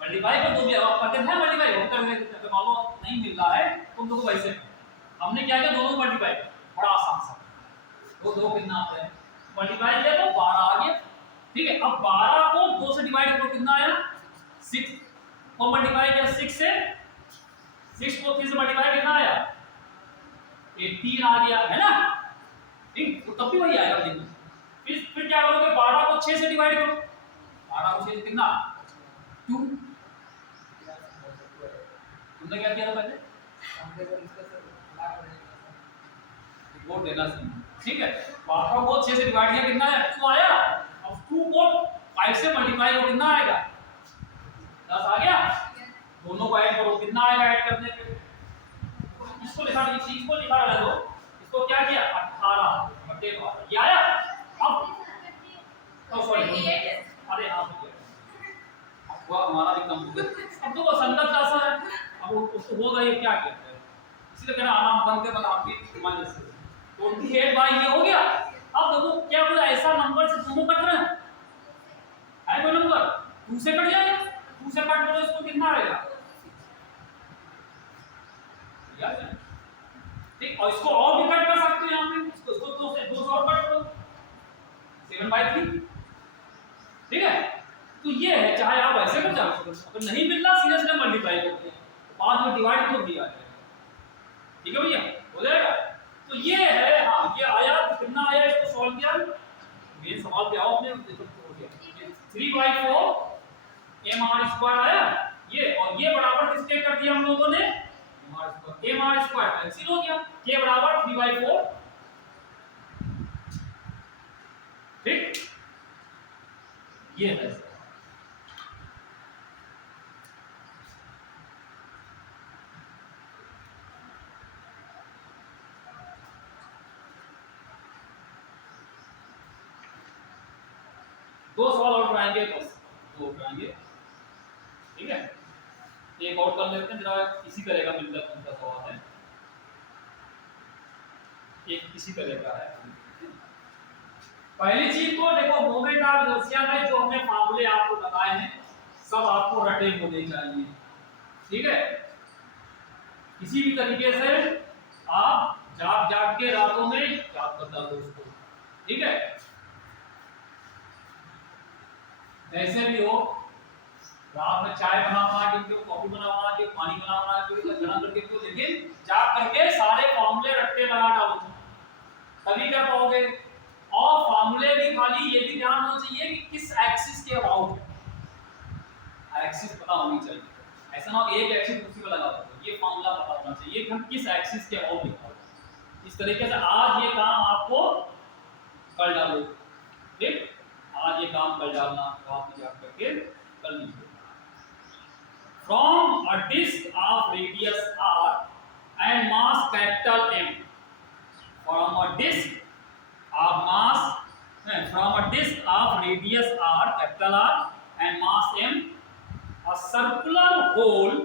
मल्टीप्लाई कर दो भी आप करते हैं, मल्टीप्लाई हम कर देते हैं, मानो नहीं मिल रहा है तुम लोग वैसे हमने क्या किया, दोनों मल्टीप्लाई बड़ा आसान सा, दो कितना आता है मल्टीप्लाई किया तो 12 आ गया, ठीक है। अब 12 को 2 से डिवाइड करो कितना आया 6, को मल्टीप्लाई किया 6 से, 6 को 3 से मल्टीप्लाई कितना आया 18 आ गया, है ना, ठीक। तो तब भी वही आएगा, देखो फिर क्या करोगे 12 को 6 से डिवाइड करो, 12 को 6 से कितना 2, तुमने क्या किया था पहले रिपोर्ट देना, ठीक है। 12 को 6 से डिवाइड किया कितना है 2 आया, अब 2 को 5 से मल्टीप्लाई करो कितना आएगा 10 आ गया, दोनों को ऐड करो कितना आएगा, ऐड करने पे इसको लिखा दीजिए, इसको लिखा रहा दो, इसको क्या किया 18 ये आया। अब तो सॉरी अरे हाँ वो हमारा भी कम हो गया, अब तो वो संगत का असर है, अब उसको होगा ये क्या कहते हैं, इसलिए कहना आराम बंद के बना आपकी माइनस 28 बाई ये हो गया। अब देखो क्या कोई ऐसा नंबर से दोनों कट रहे हैं, है कोई नंबर 2 से कट जाएगा, 2 से कट करो इसको कितना आएगा, ठीक। और इसको और भी कट कर सकते हो, यहाँ पे इसको 2 से और कट करो 7/3, ठीक है। तो ये है, चाहे आप ऐसे कर जाओ अगर नहीं मिल रहा सीधे सीधे मल्टीप्लाई करते हैं, 5 में डिवाइड कर दिया जाएगा। ठीक है भैया, हो जाएगा। तो ये है, हाँ ये आया, कितना आया, इसको सॉल्व किया, मेन सवाल पे आओ अपने, देखो हो गया 3/4 mr² आया ये, और ये बराबर किसके कर दिया हम लोगों ने, mr² कैंसिल हो गया, k बराबर 3/4। ठीक, ये है दो सवाल और कराएंगे, बस दो कराएंगे। ठीक है, एक और कर लेते हैं जरा, इसी तरह का मिलता जुलता सवाल है, एक इसी तरह का है। पहली चीज तो देखो, मोमेंट ऑफ इनर्शिया में जो हमने फार्मूले आपको बताए हैं सब आपको रटे होने चाहिए। ठीक है, किसी भी तरीके से आप जाग जाग के रातों में याद करता हो उसको। ठीक है, जैसे भी हो, रात में चाय बना के, कॉफी बना के, पानी बना के, गरम करके तो, लेकिन जाग करके सारे फॉर्मूले रट्टे लगा डालो, तभी कर पाओगे। और फॉर्मूले भी खाली ये भी ध्यान होना चाहिए कि किस एक्सिस के अबाउट है, एक्सिस पता होनी चाहिए। ऐसा ना हो एक एक्सिस दूसरी पर लगा दो, ये फॉर्मूला पता होना चाहिए कि हम किस एक्सिस के अबाउट लिखा है। इस तरीके से आज ये काम आपको कर डालो। ठीक, आज ये काम कर डालना, रात में जाग करके कर लीजिए। From a disk of radius r and mass capital M, from a disk of mass, from a disk of radius r, capital R, and mass M, a circular hole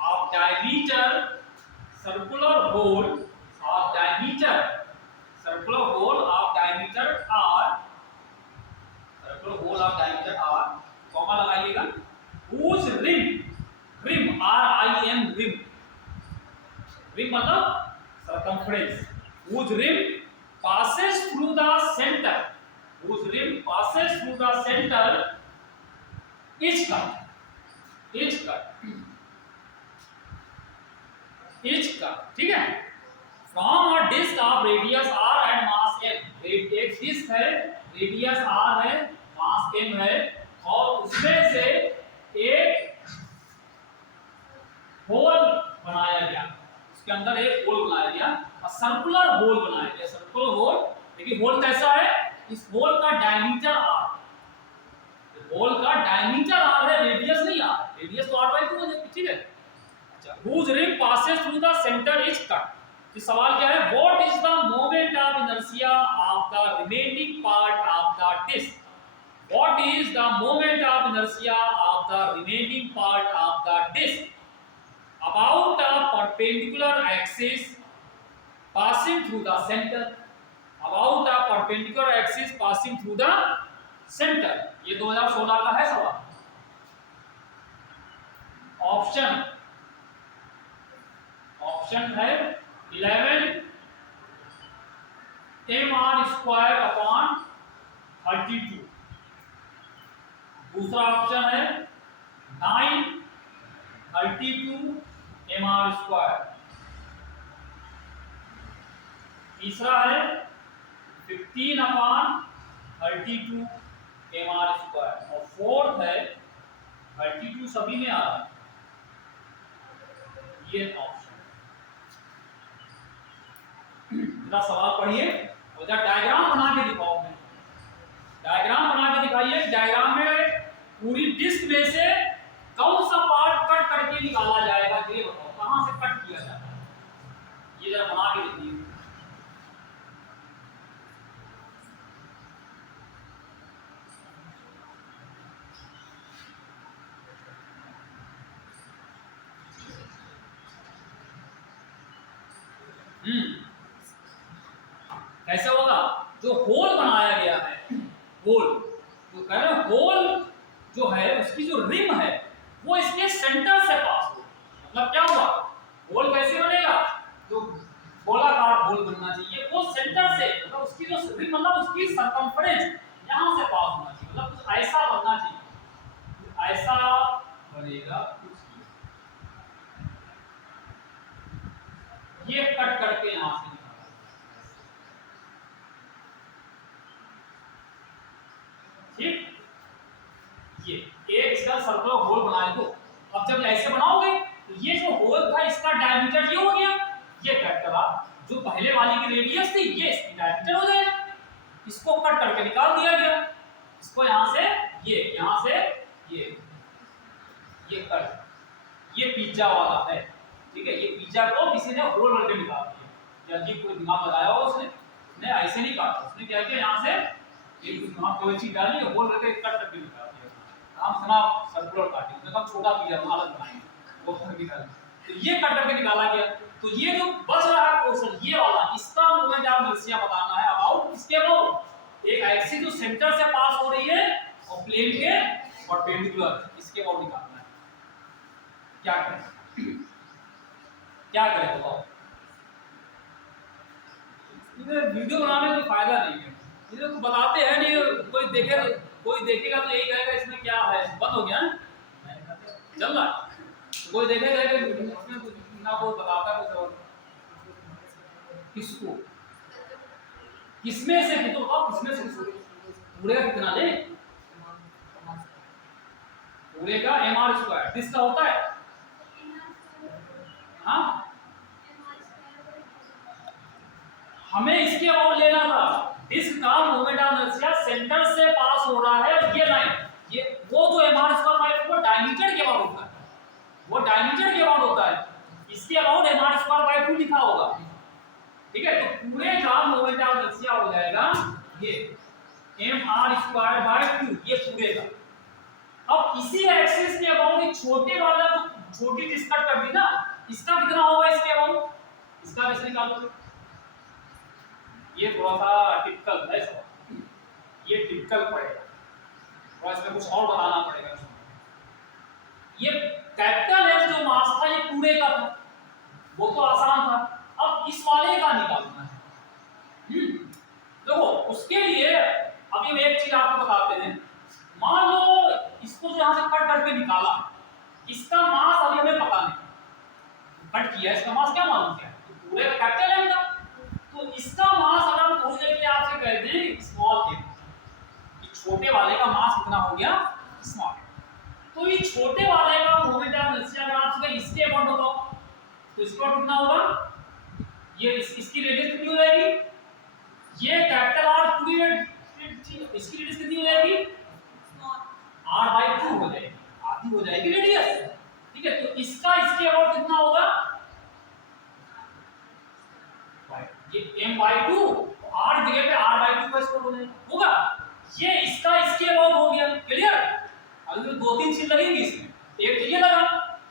of diameter, circular hole of diameter, circular hole of diameter r, circular hole of diameter r, comma लगाइएगा, whose rim, rim R-I-M, rim, rim मतलब circumference, whose rim passes through the center, whose rim passes through the center is cut, is cut, is cut। ठीक है, from a disk of radius r and mass m, एक डिस्क है, रेडियस r है, मास m है, और उसमें से एक होल बनाया गया, उसके अंदर एक होल बनाया गया, सर्कुलर होल बनाया गया, सर्कुलर होल। देखिए होल कैसा है, इस होल का डायमीटर r, होल का डायमीटर r है, रेडियस नहीं r, रेडियस तो r/2 हो जाएगी। ठीक है, अच्छा, whose rim passes through the center is cut। तो सवाल क्या है, what is the moment of inertia of the remaining part of the disk, what is the moment of inertia of the remaining part of the disk about a perpendicular axis passing through the center, about a perpendicular axis passing through the center। ये 2016 का है सवाल। ऑप्शन, ऑप्शन है 11 mr²/32, दूसरा ऑप्शन है 9 32 mr², तीसरा है 15/32 mr², और फोर्थ है 32 सभी में आ रहा है, ये ऑप्शन। जरा सवाल पढ़िए और जरा डायग्राम बना के दिखाओ, मैं डायग्राम बना के दिखाइए। डायग्राम में पूरी डिस्क में से कौन सा पार्ट कट करके निकाला जाएगा, ये बताओ, कहां से कट किया जाता है, ये जरा बना के दिखाइए। कैसे होगा, जो होल बनाया गया है, होल तो कह रहे हैं, होल जो है उसकी जो रिम है वो इसके सेंटर से पास हो। मतलब क्या हुआ, होल कैसे बनेगा, जो गोलाकार होल बनना चाहिए वो सेंटर से, मतलब उसकी जो रिम मतलब उसकी सरकमफ्रेंस यहां से पास होना चाहिए, मतलब कुछ ऐसा बनना चाहिए, ऐसा बनेगा। ठीक, ये एक इसका सर्कुलर होल बनाए दो। अब जब ऐसे बनाओगे तो ये जो होल था इसका डायमीटर ये हो गया, ये कैपिटल आर, जो पहले वाली की रेडियस थी ये इसकी डायमीटर हो जाएगा। इसको कट करके निकाल दिया गया, इसको यहां से ये, यहां से ये कट, ये पिज्जा वाला है, ठीक है। ये पिज्जा को किसी ने होल करके निकाल दिया, या जी कोई दिमाग लगाया हो उसने, नहीं ऐसे नहीं काटा, उसने क्या किया यहां से एक वहां कोई चीज डाली होल करके कट करके निकाल दिया। नाम सुना सर्कुलर काटिंग, उसने कहा छोटा पिज्जा अलग बनाएंगे वो करके निकाल, तो ये कट करके निकाला गया। तो ये जो बच रहा है पोर्शन ये वाला, इसका मोमेंट ऑफ इनर्शिया बताना है अबाउट इसके अबाउट एक एक्सिस जो सेंटर से पास हो रही है और प्लेन के परपेंडिकुलर, इसके अबाउट निकालना है। क्या करें, क्या करें बताओ। इधर वीडियो बनाने में फायदा नहीं है, इधर तो बताते हैं नहीं, कोई देखेगा तो यही कहेगा इसमें क्या है, बंद हो गया चल रहा, कोई देखेगा उसमें ना कोई बताता कुछ और। किसको, किसमें से तो बताओ, किसमें से पूरे का कितना ले, पूरे का mr², किसका होता है, हाँ हमें इसके अबाउट लेना था। डिस्क का मोमेंट ऑफ इनर्शिया सेंटर से पास हो रहा है, ये लाइन, ये वो जो mr² वो डायमीटर के अबाउट होता है, वो डायमीटर के अबाउट होता है, इसके अबाउट mr²/2 लिखा होगा, ठीक है। तो पूरे का मोमेंट ऑफ इनर्शिया हो जाएगा ये mr²/2, ये पूरे का। अब इसी एक्सिस के अबाउट छोटे वाला तो छोटी डिस्क कट कर दी ना, इसका कितना होगा इसके अबाउट, इसका कैसे निकालोगे, ये थोड़ा सा टिपिकल है सवाल, ये टिपिकल पड़ेगा और इसमें कुछ और बताना पड़ेगा। ये कैपिटल एम जो मास था ये पूरे का था, वो तो आसान था, अब इस वाले का निकालना है। देखो उसके लिए अभी हम एक चीज आपको बताते हैं, मान लो इसको जो यहां से कट करके निकाला, इसका मास अभी हमें पता नहीं, कट किया इसका मास क्या मालूम क्या है, तो पूरे का कैपिटल एम था, तो इसका मास अगर हम थोड़ी देर के लिए आपसे कह दें स्मॉल एम, छोटे वाले का मास कितना हो गया स्मॉल, तो ये छोटे वाले का मोमेंट ऑफ इनर्शिया अगर आपसे इसके अबाउट बताओ तो इसका कितना होगा, ये इसकी रेडियस कितनी हो जाएगी, ये कैपिटल आर पूरी इसकी रेडियस कितनी हो जाएगी r/2 हो जाएगी, आधी हो जाएगी रेडियस, ठीक है। तो इसका इसके अबाउट कितना होगा, ये m/2, r जगह पे r/2 का स्क्वायर हो जाएगा, होगा ये इसका इसके अबाउट हो गया, क्लियर। अभी तो दो तीन चीज लगेंगी इसमें, एक तो ये लगा,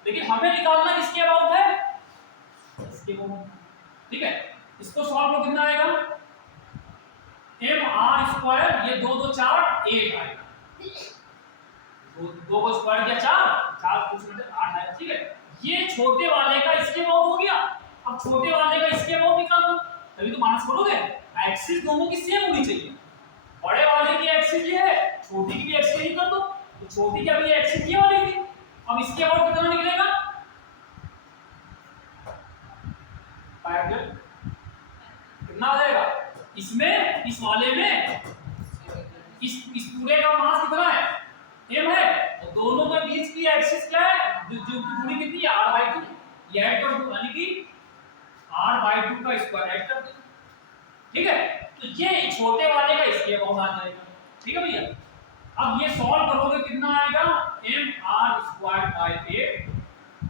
लेकिन हमें निकालना किसके अबाउट है, इसके अबाउट, ठीक है। इसको सॉल्व करो कितना आएगा, mr², ये 2 2 4 8 आएगा, दो को स्क्वायर किया 4 कुछ मिनट 8 आएगा, ठीक है। ये छोटे वाले का इसके अबाउट हो गया, अब छोटे वाले का इसके अबाउट निकालो, तभी तो माइनस करोगे, एक्सिस दोनों की सेम होनी चाहिए, बड़े वाले की एक्सिस ये है, छोटी की भी एक्सिस यही कर दो, तो छोटी की अभी एक्सिस ये वाली थी, अब इसके अबाउट कितना निकलेगा, कितना आ जाएगा, इसमें इस वाले में इस पूरे का मास कितना है m है, और दोनों के बीच की एक्सिस क्या है, जो दूरी कितनी है r/2, ये ऐड कर दो, यानी कि r/2 का स्क्वायर ऐड कर दो, ठीक है। तो ये छोटे वाले का इसके अबाउट आ जाएगा, ठीक है भैया। अब ये सॉल्व करोगे कितना आएगा, mr²/8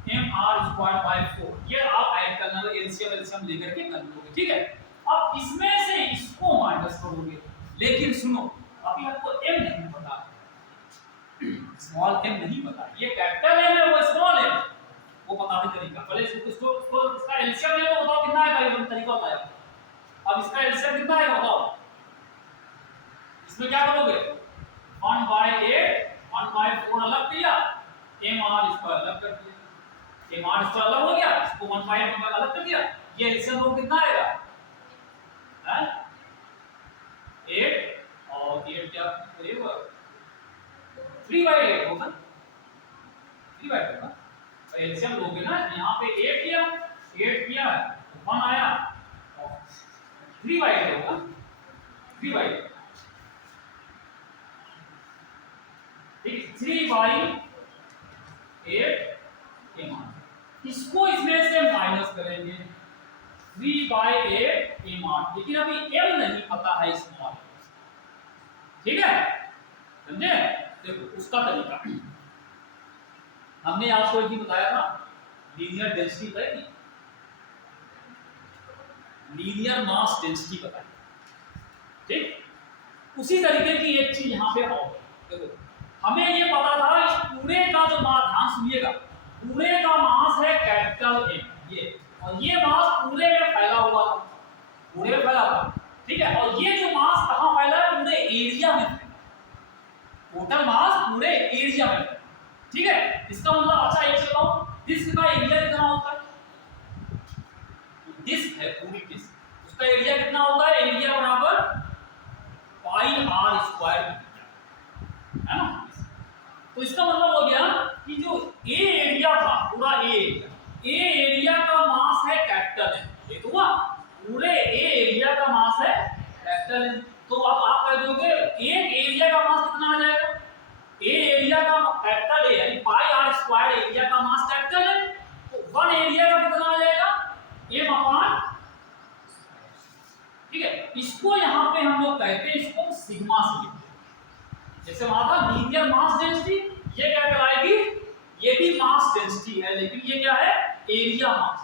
mr²/4, ये आप ऐड करना है, एलसीएम लेकर के कर लोगे, ठीक है। अब इसमें से इसको माइनस करोगे, लेकिन सुनो अभी आपको m नहीं पता, स्मॉल m नहीं पता, ये कैपिटल m है वो स्मॉल m, वो बताने तरीका, पहले इसको इसका एलसीएम ले लो, बताओ कितना आएगा, ये तरीका बताया। अब इसका एलसीएम कितना आएगा बताओ, इसमें क्या करोगे, 1/8 1/4 अलग किया, mr² अलग कर दिया, mr² अलग हो गया, इसको 1/8 अलग कर दिया, ये एलसीएम हो कितना आएगा, 8 और 8 क्या करेगा 3/8 होगा, 3/8 होगा, तो एलसीएम लोगे ना, यहाँ पे 8 किया 1 आया, 3/8 होगा, 3/8 बाई 8 एम आर। इसको इसमें से माइनस करेंगे 3 बाई 8 एम आर, लेकिन अभी एम नहीं पता है स्मॉल, ठीक है, समझे? देखो उसका तरीका हमने आपको एक ही बताया था, लीनियर डेंसिटी बताई, लीनियर मास डेंसिटी बताई, ठीक। उसी तरीके की एक चीज यहाँ पे और देखो, हमें ये पता था इस पूरे का जो मास, ध्यान सुनिएगा, पूरे का मास है कैपिटल एम, ये, और ये मास पूरे में फैला हुआ था, पूरे में फैला था, ठीक है। और ये जो मास कहाँ फैला है? पूरे एरिया में, टोटल मास पूरे एरिया में, ठीक है। इसका मतलब अच्छा एक बताओ, डिस्क का एरिया कितना होता है? डिस्क है पूरी डिस्क, उसका एरिया कितना होता है? एरिया बराबर पाई आर स्क्वायर, है ना। तो इसका मतलब हो गया कि जो ए एरिया था, पूरा ए एरिया का मास है कैपिटल एम, ये तो हुआ, पूरे ए एरिया का मास है कैपिटल एम। तो अब आप कह दोगे एक एरिया का मास कितना आ जाएगा? ए एरिया का कैपिटल ए यानी पाई आर स्क्वायर एरिया का मास कैपिटल है, तो वन एरिया का कितना आ जाएगा? एम अपॉन, ठीक है। इसको यहाँ पे हम लोग कहते हैं, इसको सिग्मा से लिखते हैं। जैसे वहां था लीनियर मास डेंसिटी, ये क्या कहलाएगी? ये भी मास डेंसिटी है, लेकिन ये क्या है? एरिया मास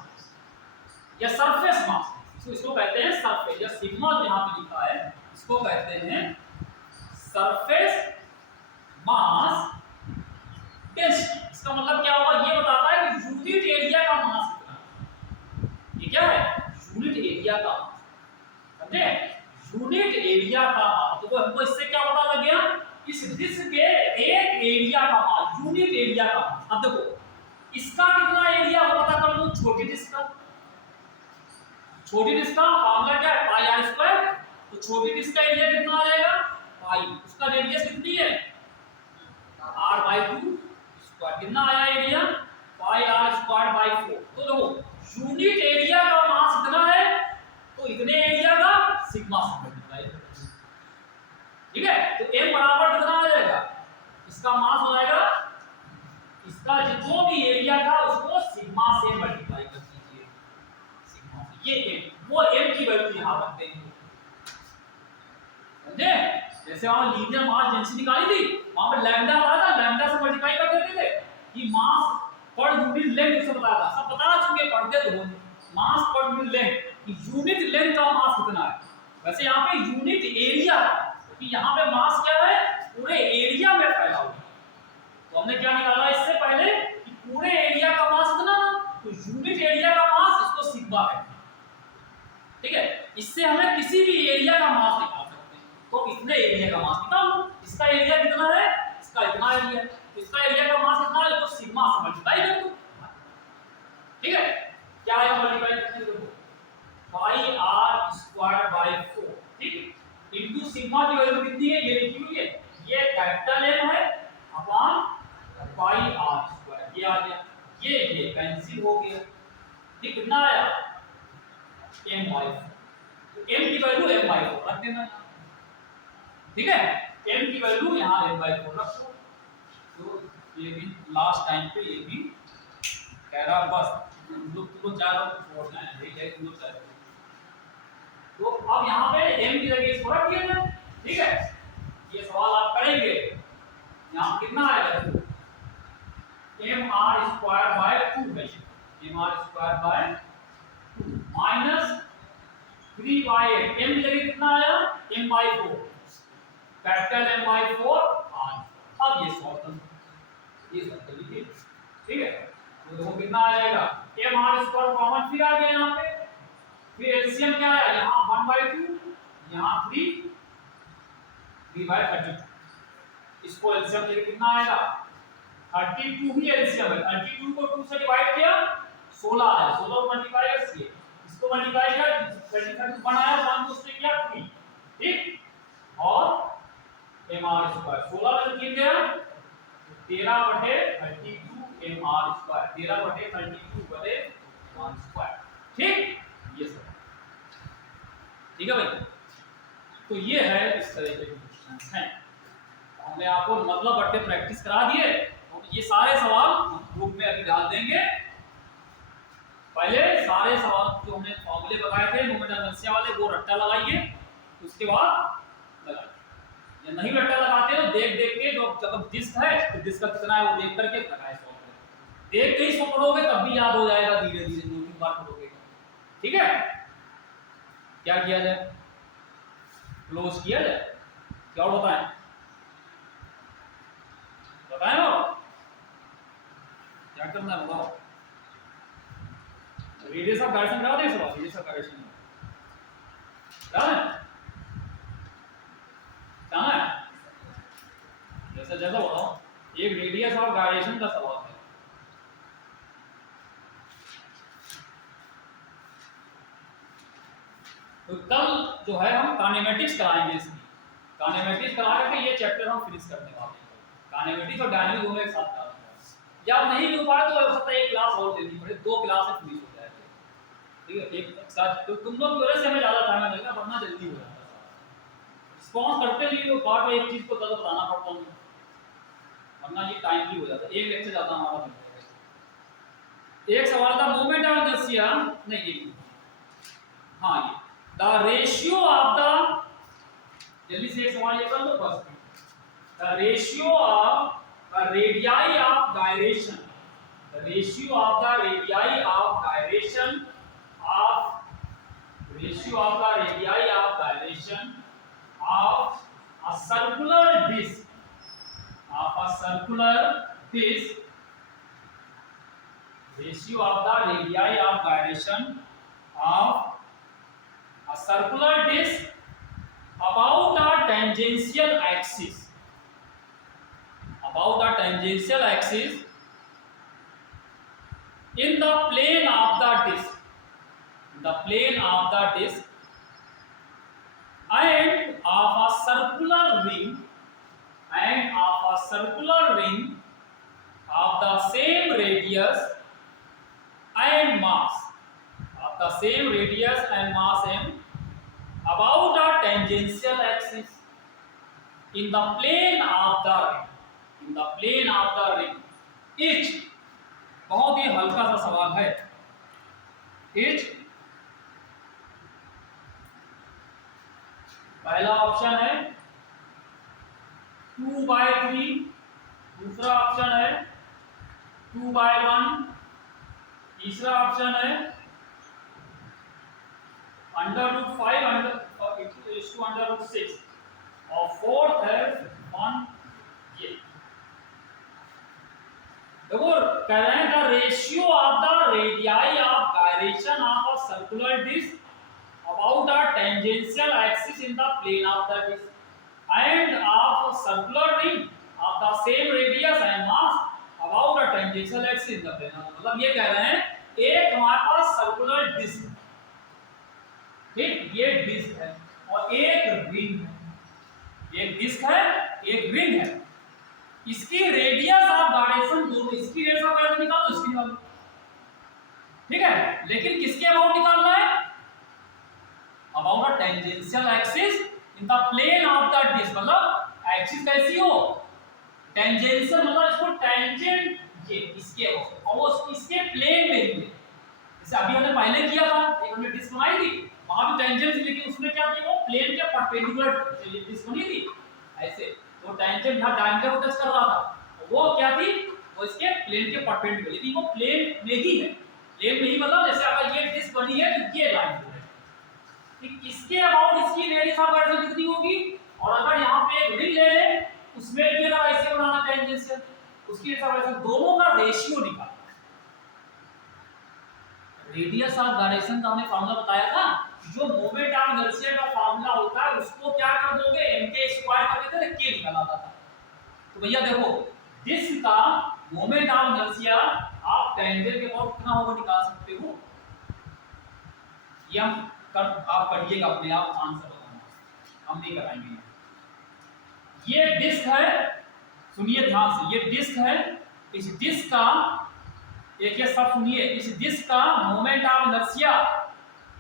या सरफेस मास, इसको कहते हैं सरफेस, या सिग्मा जो यहाँ पे लिखा है इसको कहते हैं सरफेस मास डेंसिटी। इसका मतलब क्या होगा? ये बताता है कि यूनिट एरिया का मास कितना है। ये क्या है? यूनिट एरिया का मास, समझे? यूनिट एरिया का मास, तो हमको इससे क्या पता लग गया? इस डिस्क के एक एरिया का मास, यूनिट एरिया का मास। अब देखो इसका कितना एरिया हो पता कर लो, छोटी डिस्क का, छोटी डिस्क का फॉर्मूला क्या है? पाई आर स्क्वायर। तो छोटी डिस्क का एरिया कितना आ जाएगा? पाई, उसका रेडियस कितनी है? r by 2 स्क्वायर, कितना आया area? Pi R square by 4। तो देखो यूनिट एरिया का मास इतना है, तो इतने एरिया का सिग्मा से मल्टीप्लाई करें, ठीक है। तो m बराबर कितना आ जाएगा? इसका मास हो जाएगा, इसका जो भी एरिया था उसको सिग्मा से मल्टीप्लाई कर दीजिए, सिग्मा से, ये m, वो m की वैल्यू यहां रखते हैं, समझे? जैसे वहां लीनियर मास डेंसिटी निकाली थी, वहां पे लैम्डा आया था, लैम्डा से मल्टीप्लाई कर देते थे कि मास पर यूनिट लेंथ से बताया था, सब बता चुके पढ़ते तो मास पर यूनिट लेंथ, कि यूनिट लेंथ का मास कितना है। वैसे यहाँ पे यूनिट एरिया, क्योंकि तो यहाँ पे मास क्या है? पूरे एरिया में फैला हुआ। तो हमने क्या निकाला इससे पहले कि पूरे एरिया का मास कितना, तो यूनिट एरिया का मास, इसको सिग्मा है, ठीक है। इससे हमें किसी भी एरिया का मास निकाल सकते हैं, तो इतने एरिया का मास निकाल लो। इसका एरिया कितना है? इसका इतना एरिया, इसका एरिया का मास कितना है? तो सिग्मा से मल्टीप्लाई कर दो, ठीक है। क्या आएगा मल्टीप्लाई करके? देखो पाई आर स्क्वायर बाय 4, ठीक, इनटू सिग्मा की वैल्यू कितनी है? ये लिखी हुई है, ये कैपिटल एम है अपॉन पाई आर स्क्वायर, ये आ गया, ये कैंसिल हो गया, ये कितना आया? m by 4। तो m की वैल्यू m बाय 4 रख देना, ठीक है। m की वैल्यू यहाँ m बाय 4 रखो। तो ये भी लास्ट टाइम पे ये भी कह रहा, बस तुम चार छोड़ना है, ठीक है, तुम चार। तो अब यहाँ पे m की जगह इसको रख दिया जाए, ठीक है। ये सवाल आप करेंगे, यहाँ कितना आएगा? m r स्क्वायर बाय 2 है, m r square by 2 minus 3 by 8, m की जगह कितना आया? m by 4, capital m by 4 r। अब ये सॉल्व कर, ये सॉल्व कर लीजिए, ठीक है। तो देखो कितना आ जाएगा? m r स्क्वायर कॉमन फिर आ गया यहाँ पे, फिर एलसीएम क्या है? यहाँ 1 बाय 2, यहाँ 3 बाय 32। इसको एलसीएम लेके कितना आएगा? 32 ही एलसीएम है, 32 को 2 से डिवाइड किया 16 आया, 16 को मल्टीप्लाई कर, इसको मल्टीप्लाई किया 32 बनाया, 1 को उससे किया 3, ठीक। और mr स्क्वायर 16 में गिर गया 13/32 mr स्क्वायर, 13/32/1 स्क्वायर, ठीक। ये सब ठीक है भाई। तो ये है, इस तरह के क्वेश्चन हैं। हमने आपको मतलब बढ़ते प्रैक्टिस करा दिए, तो ये सारे सवाल ग्रुप में अभी डाल देंगे। पहले सारे सवाल जो हमने फॉर्मूले बताए थे मोमेंट ऑफ इनर्शिया वाले वो रट्टा लगाइए, उसके बाद लगाइए। या नहीं रट्टा लगाते हो देख देख के, जो जब डिस्क है तो डिस्क का कितना है वो देख करके लगाए फॉर्मूले। देख के ही सो पढ़ोगे तब भी याद हो जाएगा, धीरे धीरे 2-3 बार पढ़ोगे। ठीक है, क्या किया जाए, क्लोज किया जाए, क्या और बताएं, बताएं हो क्या करना है बताओ। रेडियस ऑफ गायरेशन करा दें, सवाल रेडियस ऑफ गायरेशन करा दें, जाना है जैसा जैसा बताओ। एक रेडियस ऑफ गायरेशन का सवाल है। तो कल जो है हम काइनेमेटिक्स कराएंगे, इसकी काइनेमेटिक्स करा के ये चैप्टर हम फिनिश करने वाले हैं। काइनेमेटिक्स और डायनामिक्स दोनों एक साथ कराएंगे। या नहीं भी हो पाए तो हो सकता है एक क्लास और देनी पड़े, 2 क्लास से फिनिश हो जाए। ठीक है, एक साथ तो तुम लोग की वजह से हमें ज्यादा टाइम लगेगा, वरना जल्दी हो जाता है। रिस्पॉन्स करते नहीं हो, बार बार एक चीज को ज्यादा बताना पड़ता है, वरना ये टाइम भी हो जाता है। एक लेक्चर ज्यादा हमारा बन जाएगा। एक सवाल था मोमेंट ऑफ इनर्शिया, नहीं ये हाँ ये द रेशियो ऑफ द, जल्दी से एक सवाल ये कर लो बस। The ratio of the radii of gyration, the ratio of the radii of gyration of ratio of the radii of gyration of a circular disc, of a circular disc, ratio of the radii of gyration of a circular disc about a tangential axis, about a tangential axis in the plane of the disc, the plane of the disc, and of a circular ring, and of a circular ring of the same radius and mass, of the same radius and mass m about a tangential axis in the plane of the ring, in the plane of the ring each, बहुत ही हल्का सा सवाल है। each पहला ऑप्शन है 2/3, दूसरा ऑप्शन है 2/1, तीसरा ऑप्शन है √5 √6 और फोर्थ है 1 ये। देखो कह रहे हैं the ratio of the radii of gyration of a circular disc about a tangential axis in the plane of the disc and of a circular ring of the same radius and mass about a tangential axis in the plane। मतलब ये कह रहे हैं एक हमारे पास सर्कुलर डिस्क, ठीक ये डिस्क है और एक रिंग है, एक डिस्क है एक रिंग है, इसकी रेडियस ऑफ गायरेशन दोनों, इसकी रेडियस ऑफ गायरेशन निकालो इसकी निकालो, ठीक है। लेकिन किसके अबाउट निकालना है, about a tangential axis in the plane of the disc, मतलब एक्सिस कैसी हो टेंजेंशियल, मतलब इसको टेंजेंट ये इसके और इसके प्लेन में ही, जैसे अभी हमने पहले किया था, एक हमने डिस्क बनाई थी वहां भी टेंजेंट थी, लेकिन उसमें क्या थी वो प्लेन के परपेंडिकुलर डिस्क बनी थी ऐसे, तो टेंजेंट यहां डायमीटर को टच कर रहा था, वो क्या थी वो इसके प्लेन के परपेंडिकुलर, लेकिन वो प्लेन में ही है, प्लेन में ही मतलब जैसे अगर ये डिस्क बनी है तो ये लाइन इसके अबाउट इसकी रेडियस ऑफ गायरेशन कितनी होगी, और अगर यहाँ पे एक रिंग ले ले उसमें भी अगर ऐसे बनाना टेंजेंशियल, उसकी रेडियस ऑफ गायरेशन दोनों का रेशियो निकालना। रेडियस ऑफ गायरेशन का हमने फार्मूला बताया था, जो मोमेंट ऑफ इनर्शिया का फार्मूला होता है उसको क्या कर दोगे m² कर देते थे, k निकल आता था। तो भैया देखो डिस्क का मोमेंट ऑफ इनर्शिया आप टेंजेंट के अबाउट कितना होगा निकाल सकते हो, ये हम आप पढ़िएगा अपने आप आंसर बताना, हम नहीं कराएंगे। ये डिस्क है, सुनिए ध्यान से, ये डिस्क है, इस डिस्क का एक ये सब सुनिए, इस डिस्क का मोमेंट ऑफ इनर्शिया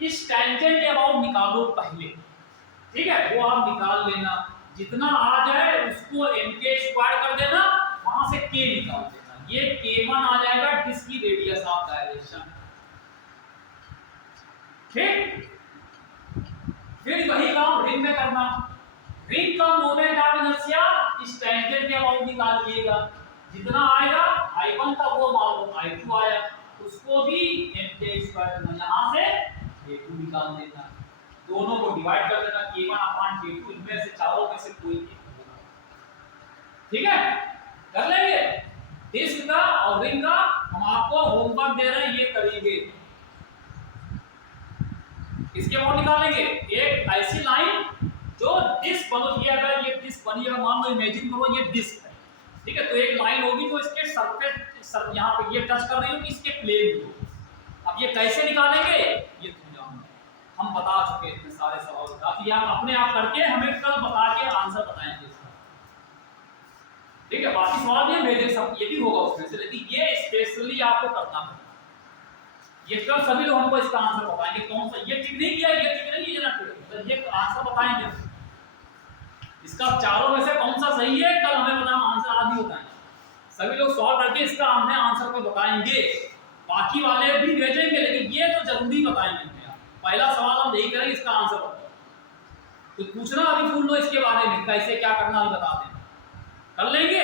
इस टेंजेंट के अबाउट निकालो पहले, ठीक है वो आप निकाल लेना। जितना आ जाए उसको m के स्क्वायर कर देना, वहां से k निकाल देना, ये k1 आ जाएगा डिस्क की रेडियस ऑफ डायरेक्शन। ठीक, फिर वही काम रिंग में करना। रिंग का मोमेंट ऑफ इनर्शिया इस टेंजेंट के अबाउट निकालिएगा, जितना आएगा I1 का वो मालूम I2 आया, उसको भी m के स्क्वायर करना, यहां से k2 निकाल देना, दोनों को डिवाइड कर देना k1 अपॉन k2, इनमें से चारों में से कोई एक होगा। ठीक है, कर लेंगे। डिस्क का और रिंग का हम आपको होमवर्क दे रहे हैं, ये करेंगे। इसके और निकालेंगे एक ऐसी लाइन जो डिस्क बनो, ये अगर ये डिस्क बनी है, मान लो इमेजिन करो ये डिस्क है, ठीक है, तो एक लाइन होगी जो इसके सरफेस यहाँ पे ये टच कर रही होगी, इसके प्लेन में। अब ये कैसे निकालेंगे ये तुम जानो, हम बता चुके इतने सारे सवाल, ताकि आप अपने आप करके हमें कल बता के आंसर बताएंगे इसका। ठीक है, बाकी सवाल भी हम भेजेंगे, सब ये भी होगा उसमें से, लेकिन ये स्पेशली आपको करना पड़ेगा। ये कल सभी लोग हमको इसका आंसर बताएंगे, कौन सा ये ठीक नहीं किया, ये ठीक नहीं किया, तो ये आंसर बताएंगे इसका चारों में से कौन सा सही है, कल हमें बताना, आंसर आज ही बताएंगे। सभी लोग सॉल्व करके इसका हमें आंसर को बताएंगे, बाकी वाले भी भेजेंगे, लेकिन ये तो जरूरी बताएंगे। पहला सवाल हम यही करेंगे, इसका आंसर बताओ, तो पूछना अभी पूछ लो इसके बारे में, कैसे क्या करना अभी बता दें, कर लेंगे।